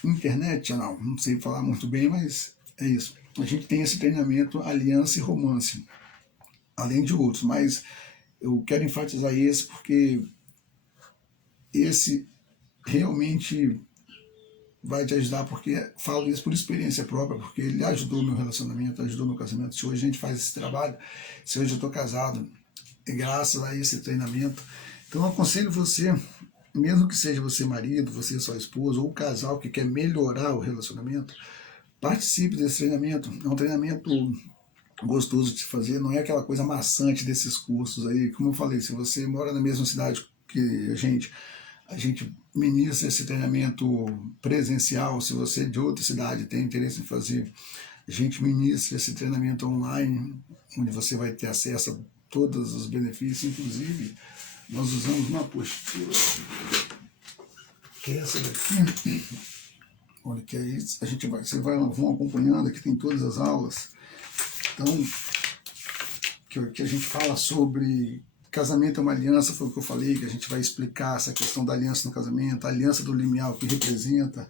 internet, não sei falar muito bem, mas é isso. A gente tem esse treinamento Aliança e Romance, além de outros, mas eu quero enfatizar esse porque esse realmente vai te ajudar, porque falo isso por experiência própria, porque ele ajudou meu relacionamento, ajudou meu casamento. Se hoje a gente faz esse trabalho, se hoje eu estou casado, é graças a esse treinamento. Então eu aconselho você, mesmo que seja você marido, você sua esposa, ou o casal que quer melhorar o relacionamento, participe desse treinamento. É um treinamento gostoso de se fazer, não é aquela coisa maçante desses cursos aí. Como eu falei, se você mora na mesma cidade que a gente ministra esse treinamento presencial. Se você é de outra cidade tem interesse em fazer, a gente ministra esse treinamento online, onde você vai ter acesso a todos os benefícios. Inclusive, nós usamos uma apostila, que é essa daqui. Olha, que é isso. Vão acompanhando, aqui tem todas as aulas. Então, que a gente fala sobre casamento é uma aliança, foi o que eu falei, que a gente vai explicar essa questão da aliança no casamento, a aliança do limiar, o que representa,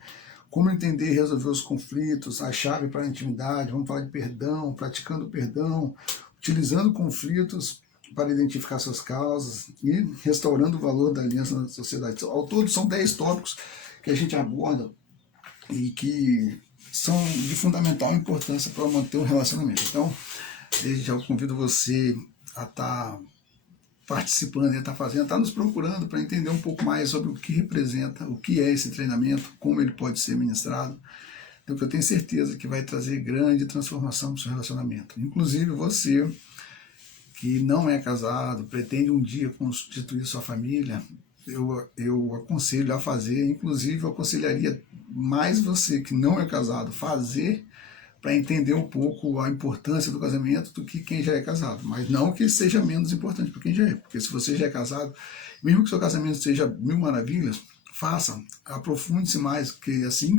como entender e resolver os conflitos, a chave para a intimidade, vamos falar de perdão, praticando perdão, utilizando conflitos para identificar suas causas e restaurando o valor da aliança na sociedade. Ao todo são 10 tópicos que a gente aborda e que são de fundamental importância para manter um relacionamento. Então, desde já eu convido você a estar participando, está nos procurando para entender um pouco mais sobre o que representa, o que é esse treinamento, como ele pode ser ministrado. Então, eu tenho certeza que vai trazer grande transformação para o seu relacionamento. Inclusive você que não é casado, pretende um dia constituir sua família, eu aconselho a fazer. Inclusive eu aconselharia mais você que não é casado fazer, para entender um pouco a importância do casamento do que quem já é casado. Mas não que seja menos importante para quem já é, porque se você já é casado, mesmo que seu casamento seja mil maravilhas, faça, aprofunde-se mais, porque assim,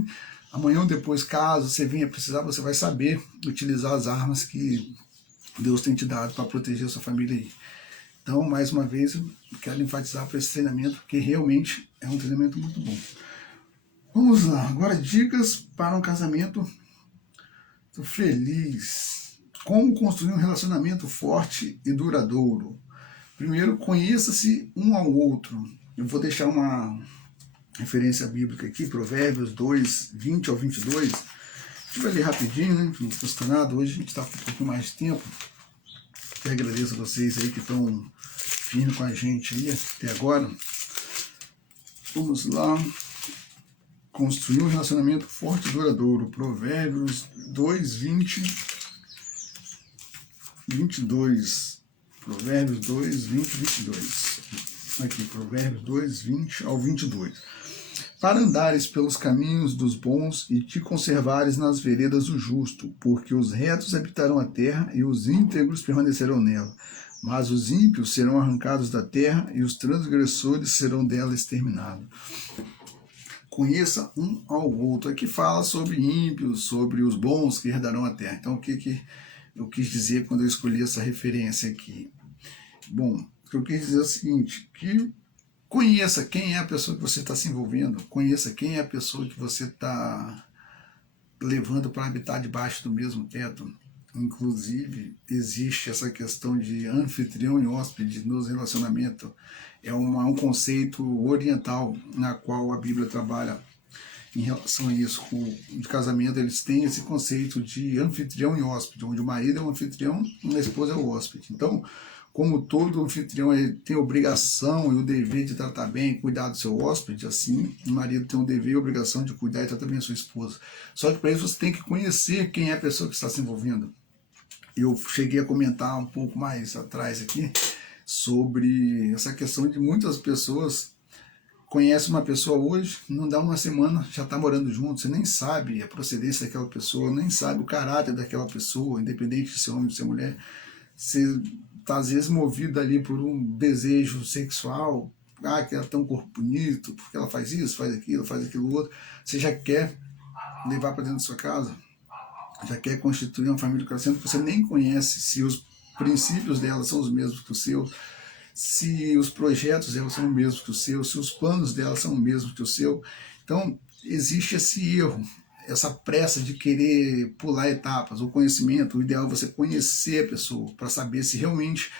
amanhã ou depois, caso você venha precisar, você vai saber utilizar as armas que Deus tem te dado para proteger a sua família aí. Então, mais uma vez, eu quero enfatizar para esse treinamento, porque realmente é um treinamento muito bom. Vamos lá, agora dicas para um casamento feliz. Como construir um relacionamento forte e duradouro? Primeiro, conheça-se um ao outro. Eu vou deixar uma referência bíblica aqui, Provérbios 2, 20 ao 22. A gente vai ler rapidinho, né? Não custa nada. Hoje a gente está com um pouco mais de tempo. Eu agradeço a vocês aí que estão firmes com a gente aí até agora. Vamos lá. Construir um relacionamento forte e duradouro. Provérbios 2, 20, 22. Provérbios 2, 20, 22. Aqui, Provérbios 2, 20 ao 22. Para andares pelos caminhos dos bons e te conservares nas veredas do justo, porque os retos habitarão a terra e os íntegros permanecerão nela. mas os ímpios serão arrancados da terra e os transgressores serão dela exterminados. Conheça um ao outro. Aqui fala sobre ímpios, sobre os bons que herdarão a terra. Então, o que eu quis dizer quando eu escolhi essa referência aqui? Bom, o que eu quis dizer é o seguinte, que conheça quem é a pessoa que você está se envolvendo, conheça quem é a pessoa que você está levando para habitar debaixo do mesmo teto. Inclusive, existe essa questão de anfitrião e hóspede nos relacionamentos. É um conceito oriental na qual a Bíblia trabalha em relação a isso. De casamento, eles têm esse conceito de anfitrião e hóspede, onde o marido é o anfitrião e a esposa é o hóspede. Então, como todo anfitrião ele tem a obrigação e o dever de tratar bem e cuidar do seu hóspede, assim, o marido tem o dever e a obrigação de cuidar e tratar bem a sua esposa. Só que para isso você tem que conhecer quem é a pessoa que está se envolvendo. Eu cheguei a comentar um pouco mais atrás aqui sobre essa questão de muitas pessoas conhecem uma pessoa hoje, não dá uma semana, já está morando junto, você nem sabe a procedência daquela pessoa, nem sabe o caráter daquela pessoa, independente de ser homem ou ser mulher. Você está às vezes movido ali por um desejo sexual, que ela tem um corpo bonito, porque ela faz isso, faz aquilo outro, você já quer levar para dentro da sua casa, já quer constituir uma família crescendo, você nem conhece se os princípios dela são os mesmos que os seus, se os projetos dela são os mesmos que os seus, se os planos dela são os mesmos que o seu. Então, existe esse erro, essa pressa de querer pular etapas. O conhecimento, o ideal é você conhecer a pessoa para saber se realmente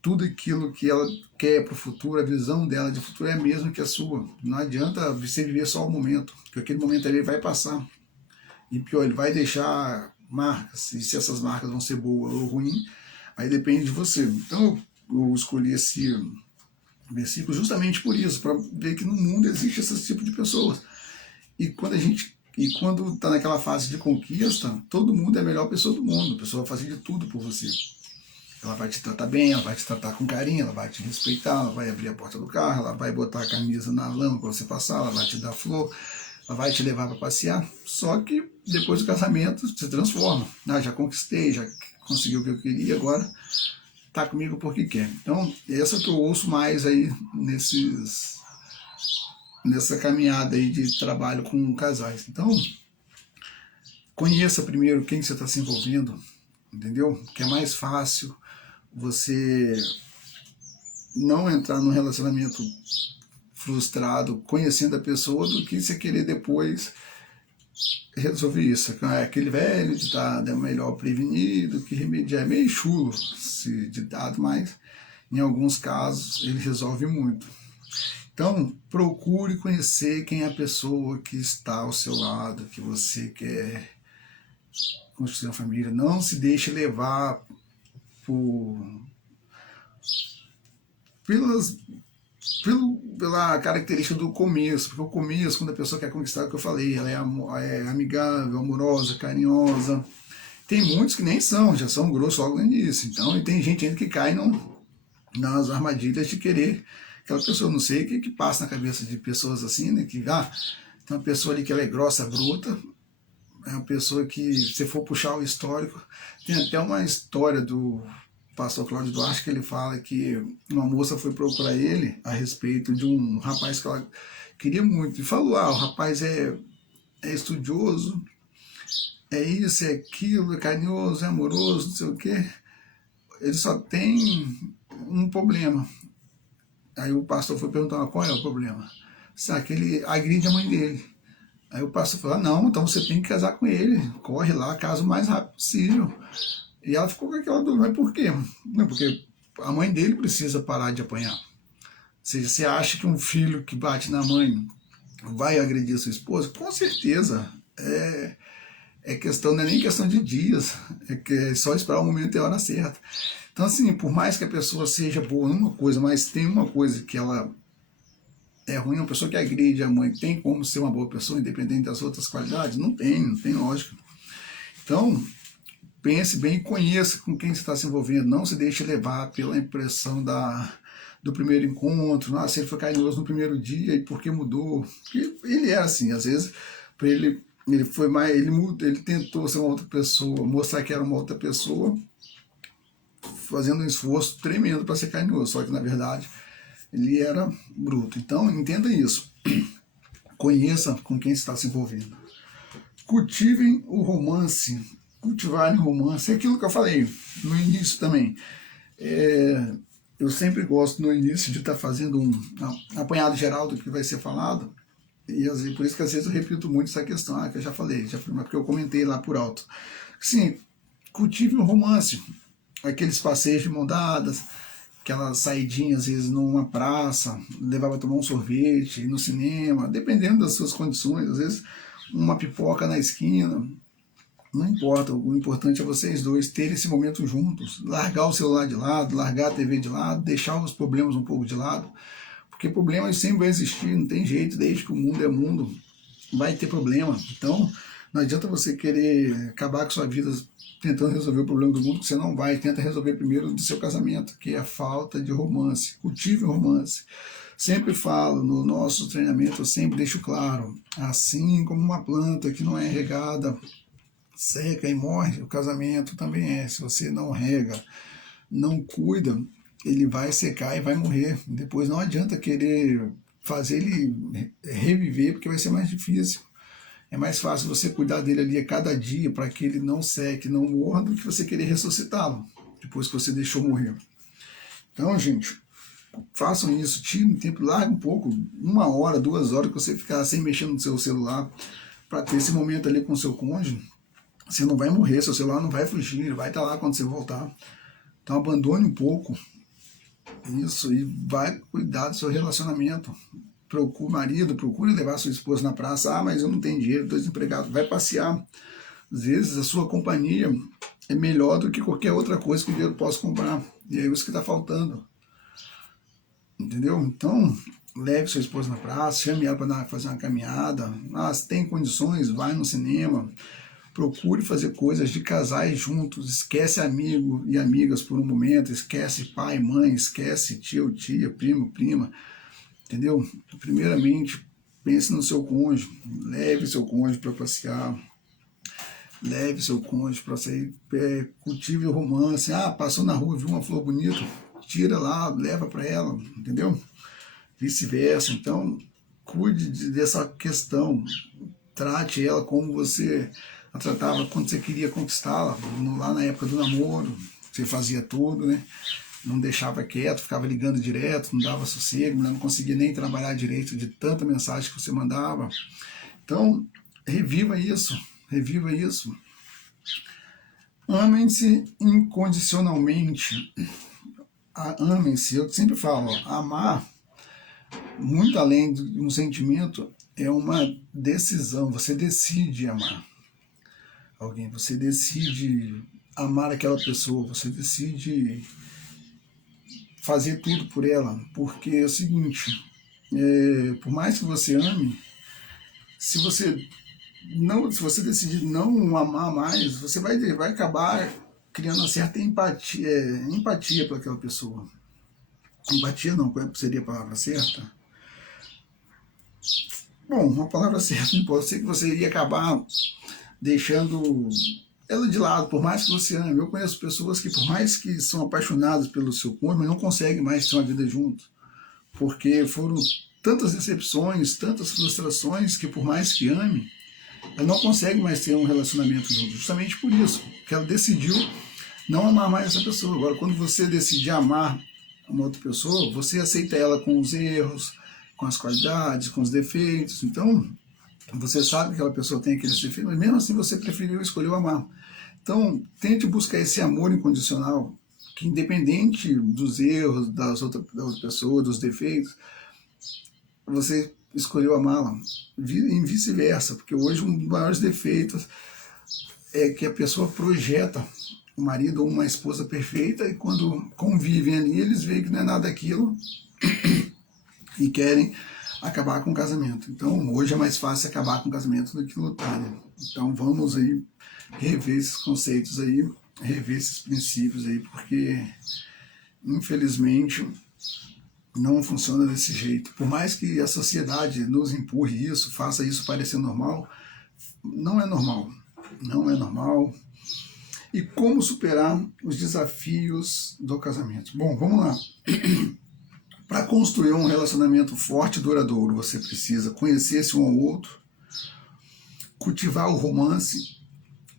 tudo aquilo que ela quer para o futuro, a visão dela de futuro é a mesma que a sua. Não adianta você viver só o momento, porque aquele momento ali vai passar. E pior, ele vai deixar marcas, e se essas marcas vão ser boas ou ruins, aí depende de você. Então eu escolhi esse versículo justamente por isso, para ver que no mundo existe esse tipo de pessoas. E quando está naquela fase de conquista, todo mundo é a melhor pessoa do mundo, a pessoa vai fazer de tudo por você. Ela vai te tratar bem, ela vai te tratar com carinho, ela vai te respeitar, ela vai abrir a porta do carro, ela vai botar a camisa na lama para você passar, ela vai te dar flor, ela vai te levar para passear. Só que depois do casamento se transforma. Já conquistei, já consegui o que eu queria, agora tá comigo porque quer. Então, essa que eu ouço mais aí nessa caminhada aí de trabalho com casais. Então, conheça primeiro quem você está se envolvendo, entendeu? Que é mais fácil você não entrar num relacionamento frustrado conhecendo a pessoa do que você querer depois resolver isso. É aquele velho ditado, é melhor prevenir do que remediar. É meio chulo esse ditado, mas em alguns casos ele resolve muito. Então, procure conhecer quem é a pessoa que está ao seu lado, que você quer construir uma família. Não se deixe levar pela característica do começo, porque o começo, quando a pessoa quer conquistar, o que eu falei, ela é amigável, amorosa, carinhosa. Tem muitos que nem são, já são grossos logo no início. Então, e tem gente ainda que cai nas armadilhas de querer aquela pessoa. Não sei o que passa na cabeça de pessoas assim, né? Que tem uma pessoa ali que ela é grossa, bruta, é uma pessoa que, se for puxar o histórico, tem até uma história do pastor Cláudio Duarte que ele fala que uma moça foi procurar ele a respeito de um rapaz que ela queria muito, e falou, o rapaz é estudioso, é isso, é aquilo, é carinhoso, é amoroso, não sei o quê, ele só tem um problema. Aí o pastor foi perguntar, qual é o problema? Sabe, que ele agride a mãe dele. Aí o pastor falou, não, então você tem que casar com ele, corre lá, casa o mais rápido possível. E ela ficou com aquela dúvida, mas por quê? Não, porque a mãe dele precisa parar de apanhar. Ou seja, você acha que um filho que bate na mãe vai agredir a sua esposa? Com certeza. Não é nem questão de dias, é só esperar o momento e a hora certa. Então, assim, por mais que a pessoa seja boa numa coisa, mas tem uma coisa que ela é ruim, uma pessoa que agride a mãe, tem como ser uma boa pessoa, independente das outras qualidades? Não tem lógica. Então, pense bem e conheça com quem você está se envolvendo. Não se deixe levar pela impressão do primeiro encontro. Se ele foi carinhoso no primeiro dia e por que mudou? Porque ele era assim, às vezes, para ele foi mais, ele tentou ser uma outra pessoa, mostrar que era uma outra pessoa, fazendo um esforço tremendo para ser carne e osso, só que na verdade ele era bruto. Então entenda isso, conheça com quem está se envolvendo. Cultivem o romance, cultivarem o romance, é aquilo que eu falei no início também. Eu sempre gosto no início de estar fazendo um apanhado geral do que vai ser falado, e por isso que às vezes eu repito muito essa questão, que eu já falei, porque eu comentei lá por alto. Sim, cultive um romance, aqueles passeios de mão dadas, aquelas saidinhas às vezes numa praça, levar para tomar um sorvete, ir no cinema, dependendo das suas condições, às vezes uma pipoca na esquina, não importa, o importante é vocês dois terem esse momento juntos, largar o celular de lado, largar a TV de lado, deixar os problemas um pouco de lado, porque problemas sempre vai existir, não tem jeito, desde que o mundo é mundo, vai ter problema. Então, não adianta você querer acabar com sua vida tentando resolver o problema do mundo, que você não vai. Tenta resolver primeiro do seu casamento, que é a falta de romance. Cultive o romance. Sempre falo, no nosso treinamento, eu sempre deixo claro, assim como uma planta que não é regada, seca e morre, o casamento também é. Se você não rega, não cuida, ele vai secar e vai morrer. Depois não adianta querer fazer ele reviver, porque vai ser mais difícil. É mais fácil você cuidar dele ali a cada dia para que ele não seque, não morra, do que você querer ressuscitá-lo depois que você deixou morrer. Então, gente, façam isso, tirem tempo, largue um pouco, 1 hora, 2 horas que você ficar sem mexer no seu celular, para ter esse momento ali com o seu cônjuge. Você não vai morrer, seu celular não vai fugir, ele vai estar lá quando você voltar. Então abandone um pouco isso e vai cuidar do seu relacionamento. Procure marido, procure levar sua esposa na praça. Mas eu não tenho dinheiro, estou desempregado. Vai passear. Às vezes a sua companhia é melhor do que qualquer outra coisa que o dinheiro possa comprar. E é isso que está faltando. Entendeu? Então, leve sua esposa na praça, chame ela para fazer uma caminhada. Se tem condições, vai no cinema. Procure fazer coisas de casais juntos, esquece amigo e amigas por um momento, esquece pai, mãe, esquece tio, tia, primo, prima, entendeu? Primeiramente, pense no seu cônjuge, leve seu cônjuge para passear, leve seu cônjuge para sair, cultive o romance. Passou na rua, viu uma flor bonita, tira lá, leva para ela, entendeu? Vice-versa. Então, cuide dessa questão, trate ela como você a tratava quando você queria conquistá-la, lá na época do namoro, você fazia tudo, né? Não deixava quieto, ficava ligando direto, não dava sossego, não conseguia nem trabalhar direito de tanta mensagem que você mandava. Então, reviva isso, reviva isso. Amem-se incondicionalmente. Amem-se, eu sempre falo, amar, muito além de um sentimento, é uma decisão, você decide amar alguém, você decide amar aquela pessoa, você decide fazer tudo por ela, porque é o seguinte, por mais que você ame, se você decidir não amar mais, você vai acabar criando uma certa empatia para aquela pessoa. Empatia não, qual seria a palavra certa? Bom, uma palavra certa, não pode ser que você ia acabar deixando ela de lado, por mais que você ame. Eu conheço pessoas que, por mais que são apaixonadas pelo seu cônjuge, não conseguem mais ter uma vida junto, porque foram tantas decepções, tantas frustrações, que por mais que ame, ela não consegue mais ter um relacionamento junto, justamente por isso, que ela decidiu não amar mais essa pessoa. Agora, quando você decide amar uma outra pessoa, você aceita ela com os erros, com as qualidades, com os defeitos. Então, você sabe que aquela pessoa tem aqueles defeitos, mas mesmo assim você escolheu amar. Então, tente buscar esse amor incondicional, que independente dos erros da outra pessoa, dos defeitos, você escolheu amá-la. E vice-versa, porque hoje um dos maiores defeitos é que a pessoa projeta o marido ou uma esposa perfeita, e quando convivem ali, eles veem que não é nada daquilo e querem acabar com o casamento. Então, hoje é mais fácil acabar com o casamento do que lutar, né? Então, vamos aí rever esses conceitos aí, rever esses princípios aí, porque, infelizmente, não funciona desse jeito. Por mais que a sociedade nos empurre isso, faça isso parecer normal, não é normal. Não é normal. E como superar os desafios do casamento? Bom, vamos lá. Para construir um relacionamento forte e duradouro, você precisa conhecer-se um ao outro, cultivar o romance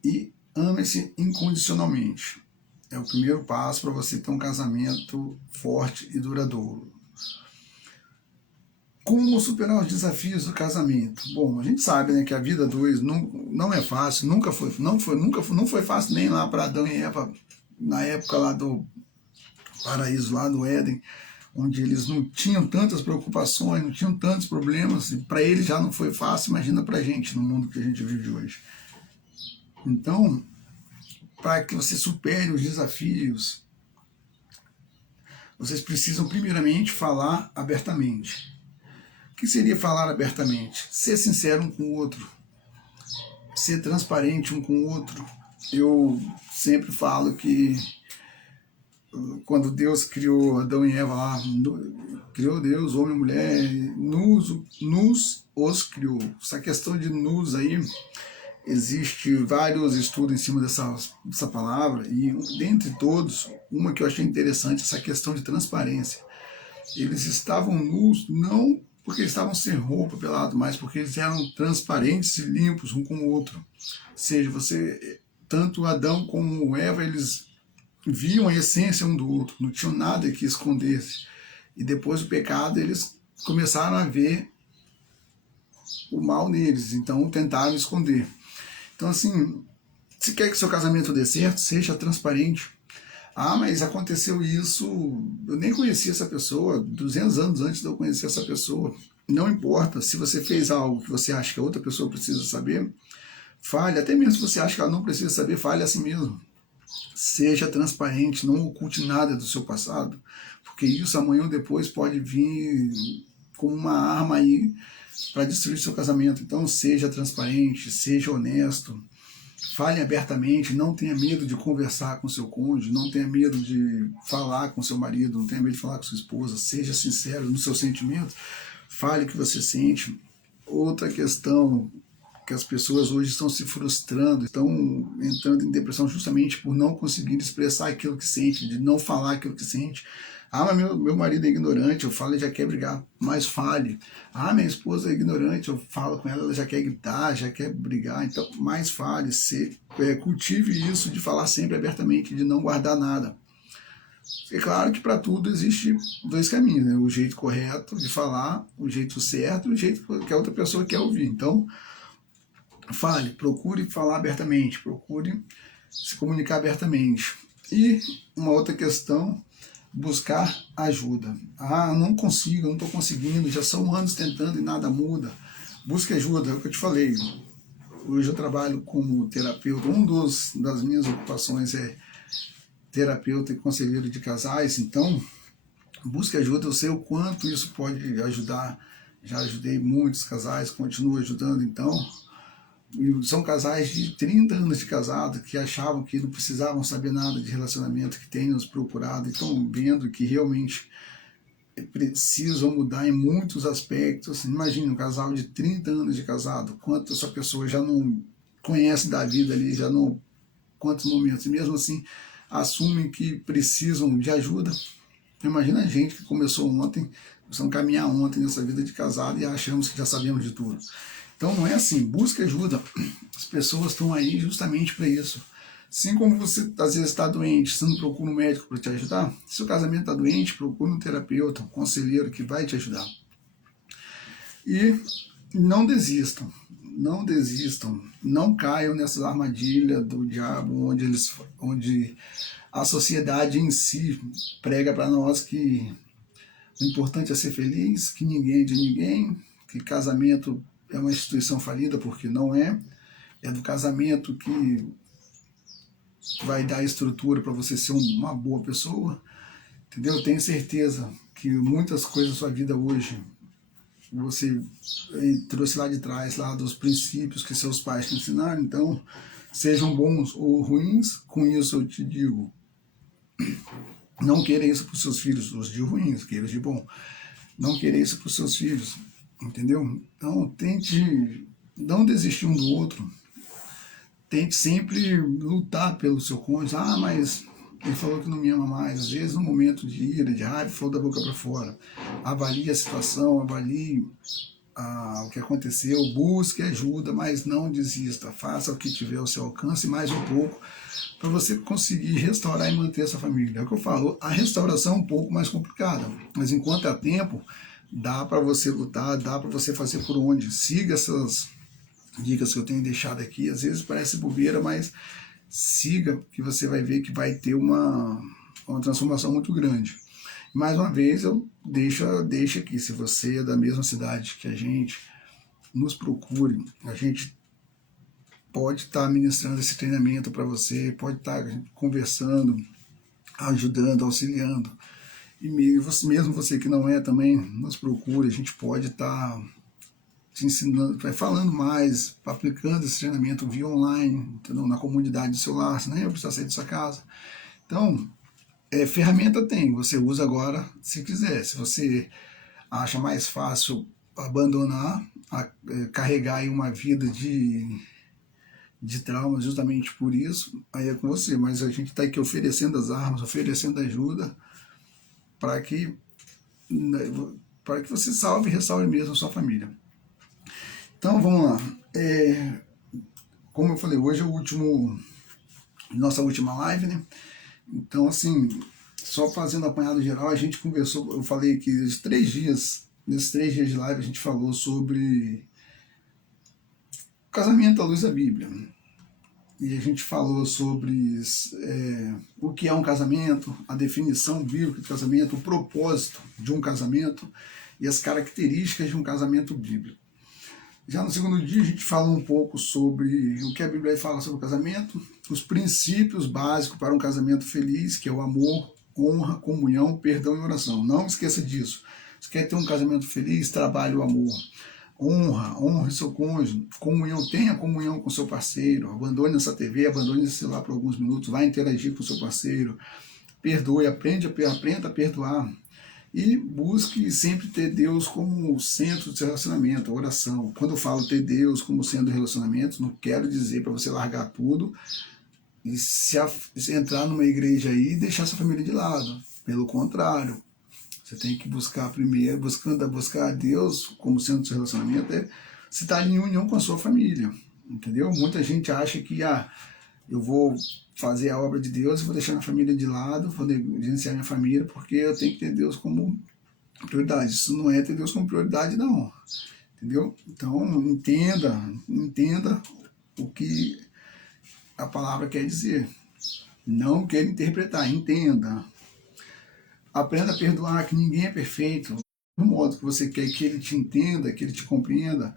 e ame-se incondicionalmente. É o primeiro passo para você ter um casamento forte e duradouro. Como superar os desafios do casamento? Bom, a gente sabe, né, que a vida a dois não é fácil, não foi fácil nem lá para Adão e Eva, na época lá do paraíso, lá do Éden, onde eles não tinham tantas preocupações, não tinham tantos problemas, e para eles já não foi fácil, imagina para a gente, no mundo que a gente vive hoje. Então, para que você supere os desafios, vocês precisam primeiramente falar abertamente. O que seria falar abertamente? Ser sincero um com o outro, ser transparente um com o outro. Eu sempre falo que quando Deus criou Adão e Eva lá, criou Deus, homem e mulher, nos os criou. Essa questão de nos aí, existe vários estudos em cima dessa palavra, e dentre todos, uma que eu achei interessante, essa questão de transparência. Eles estavam nus, não porque eles estavam sem roupa, pelado, mas porque eles eram transparentes e limpos um com o outro. Ou seja, tanto Adão como Eva, eles viam a essência um do outro, não tinham nada que escondesse. E depois do pecado, eles começaram a ver o mal neles, então tentaram esconder. Então, assim, se quer que seu casamento dê certo, seja transparente. Ah, mas aconteceu isso, eu nem conhecia essa pessoa, 200 anos antes de eu conhecer essa pessoa. Não importa, se você fez algo que você acha que a outra pessoa precisa saber, fale. Até mesmo se você acha que ela não precisa saber, fale a si mesmo. Seja transparente, não oculte nada do seu passado, porque isso amanhã ou depois pode vir como uma arma aí para destruir seu casamento. Então seja transparente, seja honesto, fale abertamente, não tenha medo de conversar com seu cônjuge, não tenha medo de falar com seu marido, não tenha medo de falar com sua esposa, seja sincero nos seus sentimentos, fale o que você sente. Outra questão que as pessoas hoje estão se frustrando, estão entrando em depressão justamente por não conseguir expressar aquilo que sente, de não falar aquilo que sente. Ah, mas meu marido é ignorante, eu falo, ele já quer brigar, mas fale. Ah, minha esposa é ignorante, eu falo com ela, ela já quer gritar, já quer brigar, então mais fale, cultive isso de falar sempre abertamente, de não guardar nada. É claro que para tudo existe dois caminhos, né? O jeito correto de falar, o jeito certo e o jeito que a outra pessoa quer ouvir. Então, fale, procure falar abertamente, procure se comunicar abertamente. E uma outra questão, buscar ajuda. Ah, não consigo, não estou conseguindo, já são anos tentando e nada muda. Busque ajuda, é o que eu te falei. Hoje eu trabalho como terapeuta, das minhas ocupações é terapeuta e conselheiro de casais, então busque ajuda, eu sei o quanto isso pode ajudar. Já ajudei muitos casais, continuo ajudando, então são casais de 30 anos de casado que achavam que não precisavam saber nada de relacionamento, que têm nos procurado e estão vendo que realmente precisam mudar em muitos aspectos. Imagina um casal de 30 anos de casado, quanto essa pessoa já não conhece da vida ali, já não, quantos momentos, e mesmo assim assumem que precisam de ajuda. Imagina a gente que começou ontem, começamos a caminhar ontem nessa vida de casado e achamos que já sabemos de tudo. Então não é assim, busca ajuda. As pessoas estão aí justamente para isso. Assim como você às vezes está doente, você não procura um médico para te ajudar, se o casamento está doente, procura um terapeuta, um conselheiro que vai te ajudar. E não desistam, não caiam nessas armadilhas do diabo, onde a sociedade em si prega para nós que o importante é ser feliz, que ninguém é de ninguém, que casamento é uma instituição falida, porque não é. É do casamento que vai dar estrutura para você ser uma boa pessoa. Entendeu? Eu tenho certeza que muitas coisas da sua vida hoje você trouxe lá de trás, lá dos princípios que seus pais te ensinaram. Então, sejam bons ou ruins, com isso eu te digo, não queira isso para os seus filhos, os de ruins, queira de bom. Não queira isso para os seus filhos, entendeu? Então, tente não desistir um do outro. tente sempre lutar pelo seu cônjuge. Ah, mas ele falou que não me ama mais. Às vezes, no momento de ira, de raiva, falou da boca para fora. Avalie a situação, avalie o que aconteceu, busque ajuda, mas não desista. Faça o que tiver ao seu alcance, mais um pouco, para você conseguir restaurar e manter essa família. É o que eu falo, a restauração é um pouco mais complicada, mas enquanto há tempo, dá para você lutar, dá para você fazer por onde. Siga essas dicas que eu tenho deixado aqui. Às vezes parece bobeira, mas siga, que você vai ver que vai ter uma transformação muito grande. Mais uma vez, eu deixo aqui, se você é da mesma cidade que a gente, nos procure. A gente pode estar ministrando esse treinamento para você, pode estar conversando, ajudando, auxiliando. E mesmo você que não é também, nos procure, a gente pode estar te ensinando, vai falando mais, aplicando esse treinamento via online, entendeu? Na comunidade do seu lar, você nem vai precisar sair da sua casa. Então, ferramenta tem, você usa agora se quiser. Se você acha mais fácil abandonar, carregar aí uma vida de traumas justamente por isso, aí é com você. Mas a gente está aqui oferecendo as armas, oferecendo ajuda para que, você salve e restaure mesmo a sua família. Então vamos lá. Como eu falei, hoje é nossa última live, né? Então, assim, só fazendo apanhado geral, a gente conversou, eu falei que nesses 3 dias de live, a gente falou sobre casamento à luz da Bíblia. E a gente falou sobre o que é um casamento, a definição bíblica de casamento, o propósito de um casamento e as características de um casamento bíblico. Já no segundo dia a gente fala um pouco sobre o que a Bíblia fala sobre o casamento, os princípios básicos para um casamento feliz, que é o amor, honra, comunhão, perdão e oração. Não esqueça disso. Se quer ter um casamento feliz, trabalhe o amor. Honre seu cônjuge, tenha comunhão com seu parceiro, abandone essa TV, abandone esse celular por alguns minutos, vai interagir com seu parceiro, perdoe, aprenda a perdoar. E busque sempre ter Deus como o centro do seu relacionamento, a oração. Quando eu falo ter Deus como centro do relacionamento, não quero dizer para você largar tudo e se entrar numa igreja aí e deixar sua família de lado. Pelo contrário, você tem que buscar primeiro, buscar Deus como centro do seu relacionamento, você está em união com a sua família, entendeu? Muita gente acha que eu vou fazer a obra de Deus, vou deixar minha família de lado, vou negligenciar minha família, porque eu tenho que ter Deus como prioridade. Isso não é ter Deus como prioridade, não. Entendeu? Então, entenda o que a palavra quer dizer. Não quer interpretar, entenda. Aprenda a perdoar, que ninguém é perfeito. Do modo que você quer que ele te entenda, que ele te compreenda,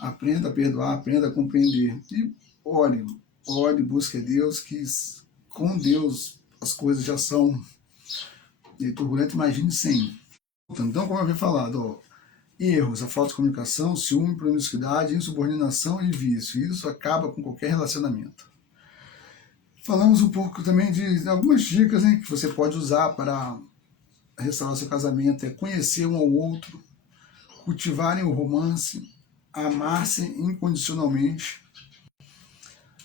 aprenda a perdoar, aprenda a compreender. E ore, busque a Deus, que com Deus as coisas já são turbulentas, imagine sem. Então, como eu havia falado, erros, a falta de comunicação, ciúme, promiscuidade, insubordinação e vício. Isso acaba com qualquer relacionamento. Falamos um pouco também de algumas dicas, né, que você pode usar para restaurar seu casamento. É conhecer um ao outro, cultivarem o romance, amar-se incondicionalmente,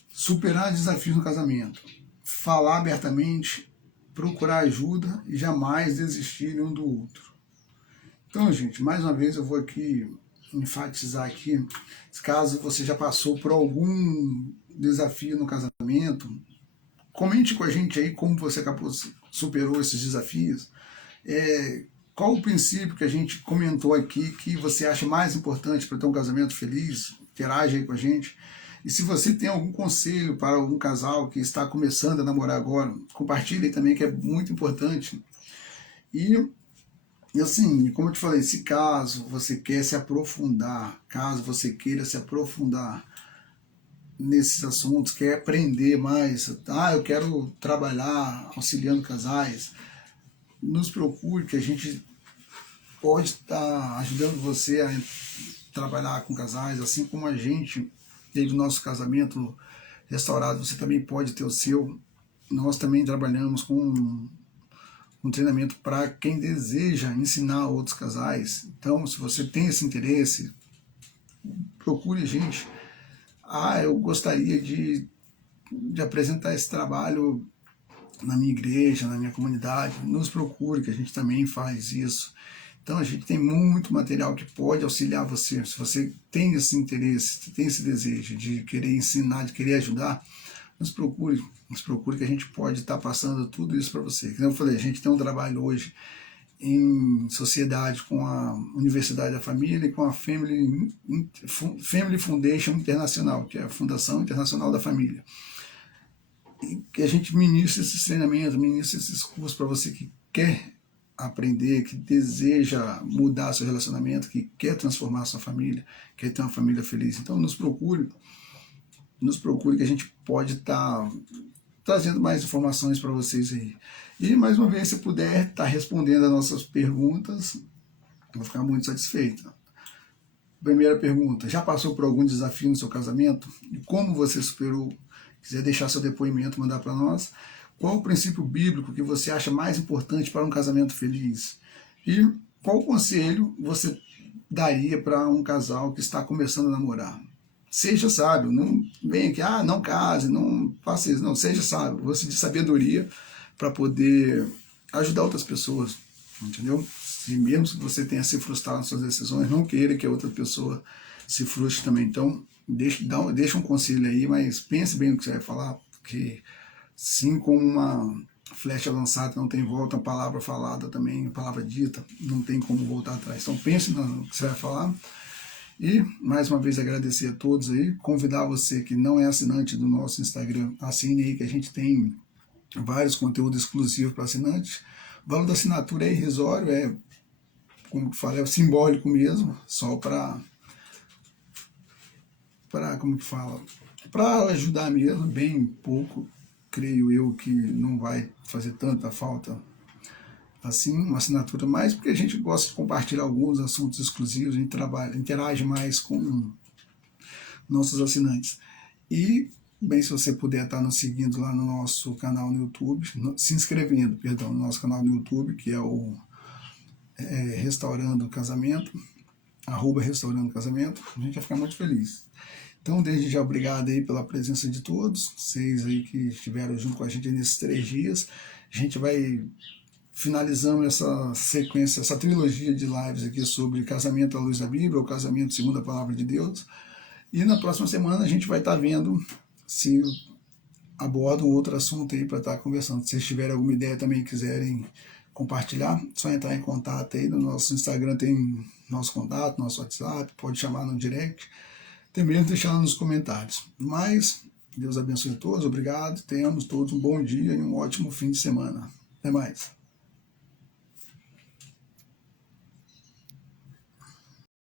superar desafios no casamento, falar abertamente, procurar ajuda e jamais desistir um do outro. Então, gente, mais uma vez eu vou aqui enfatizar aqui, caso você já passou por algum desafio no casamento, comente com a gente aí como você superou esses desafios, qual o princípio que a gente comentou aqui que você acha mais importante para ter um casamento feliz, interage aí com a gente. E se você tem algum conselho para algum casal que está começando a namorar agora, compartilhe também, que é muito importante. E assim, como eu te falei, se caso você quer se aprofundar, caso você queira se aprofundar nesses assuntos, quer aprender mais, eu quero trabalhar auxiliando casais, nos procure, que a gente pode estar ajudando você a trabalhar com casais, assim como a gente teve o nosso casamento restaurado, você também pode ter o seu. Nós também trabalhamos com um treinamento para quem deseja ensinar outros casais. Então, se você tem esse interesse, procure a gente. Eu gostaria de de apresentar esse trabalho na minha igreja, na minha comunidade, nos procure, que a gente também faz isso. Então a gente tem muito material que pode auxiliar você. Se você tem esse interesse, tem esse desejo de querer ensinar, de querer ajudar, nos procure que a gente pode estar passando tudo isso para você. Como eu falei, a gente tem um trabalho hoje em sociedade com a Universidade da Família e com a Family Foundation Internacional, que é a Fundação Internacional da Família. E que a gente ministra esses treinamentos, ministra esses cursos para você que quer aprender, que deseja mudar seu relacionamento, que quer transformar sua família, quer ter uma família feliz. Então nos procure que a gente pode estar trazendo mais informações para vocês aí. E mais uma vez, se puder estar respondendo as nossas perguntas, eu vou ficar muito satisfeito. Primeira pergunta: já passou por algum desafio no seu casamento? E como você superou? Quiser deixar seu depoimento, mandar para nós. Qual o princípio bíblico que você acha mais importante para um casamento feliz? E qual conselho você daria para um casal que está começando a namorar? Seja sábio, não venha aqui, não case, não faça isso, não, seja sábio, você de sabedoria para poder ajudar outras pessoas, entendeu? E mesmo se você tenha se frustrado nas suas decisões, não queira que a outra pessoa se frustre também. Então, deixa um conselho aí, mas pense bem no que você vai falar, porque sim, como uma flecha lançada não tem volta, a palavra falada também, a palavra dita, não tem como voltar atrás. Então pense no que você vai falar. E, mais uma vez, agradecer a todos aí, convidar você que não é assinante do nosso Instagram, assine aí, que a gente tem vários conteúdos exclusivos para assinantes. O valor da assinatura é irrisório, como eu falei, é simbólico mesmo, só para ajudar mesmo, bem pouco, creio eu que não vai fazer tanta falta assim, uma assinatura, mais porque a gente gosta de compartilhar alguns assuntos exclusivos, a gente interage mais com nossos assinantes. E, bem, se você puder estar nos seguindo lá no nosso canal no YouTube, se inscrevendo, perdão, no nosso canal no YouTube, que é o Restaurando Casamento, @Restaurando Casamento, a gente vai ficar muito feliz. Então, desde já, obrigado aí pela presença de todos, vocês aí que estiveram junto com a gente nesses 3 dias. A gente vai finalizando essa sequência, essa trilogia de lives aqui sobre casamento à luz da Bíblia, ou casamento segundo a palavra de Deus. E na próxima semana a gente vai estar vendo se aborda um outro assunto aí para estar conversando. Se vocês tiverem alguma ideia também quiserem compartilhar, só entrar em contato aí no nosso Instagram, tem nosso contato, nosso WhatsApp, pode chamar no direct, tem mesmo deixar lá nos comentários. Mas Deus abençoe a todos, obrigado, tenhamos todos um bom dia e um ótimo fim de semana. Até mais.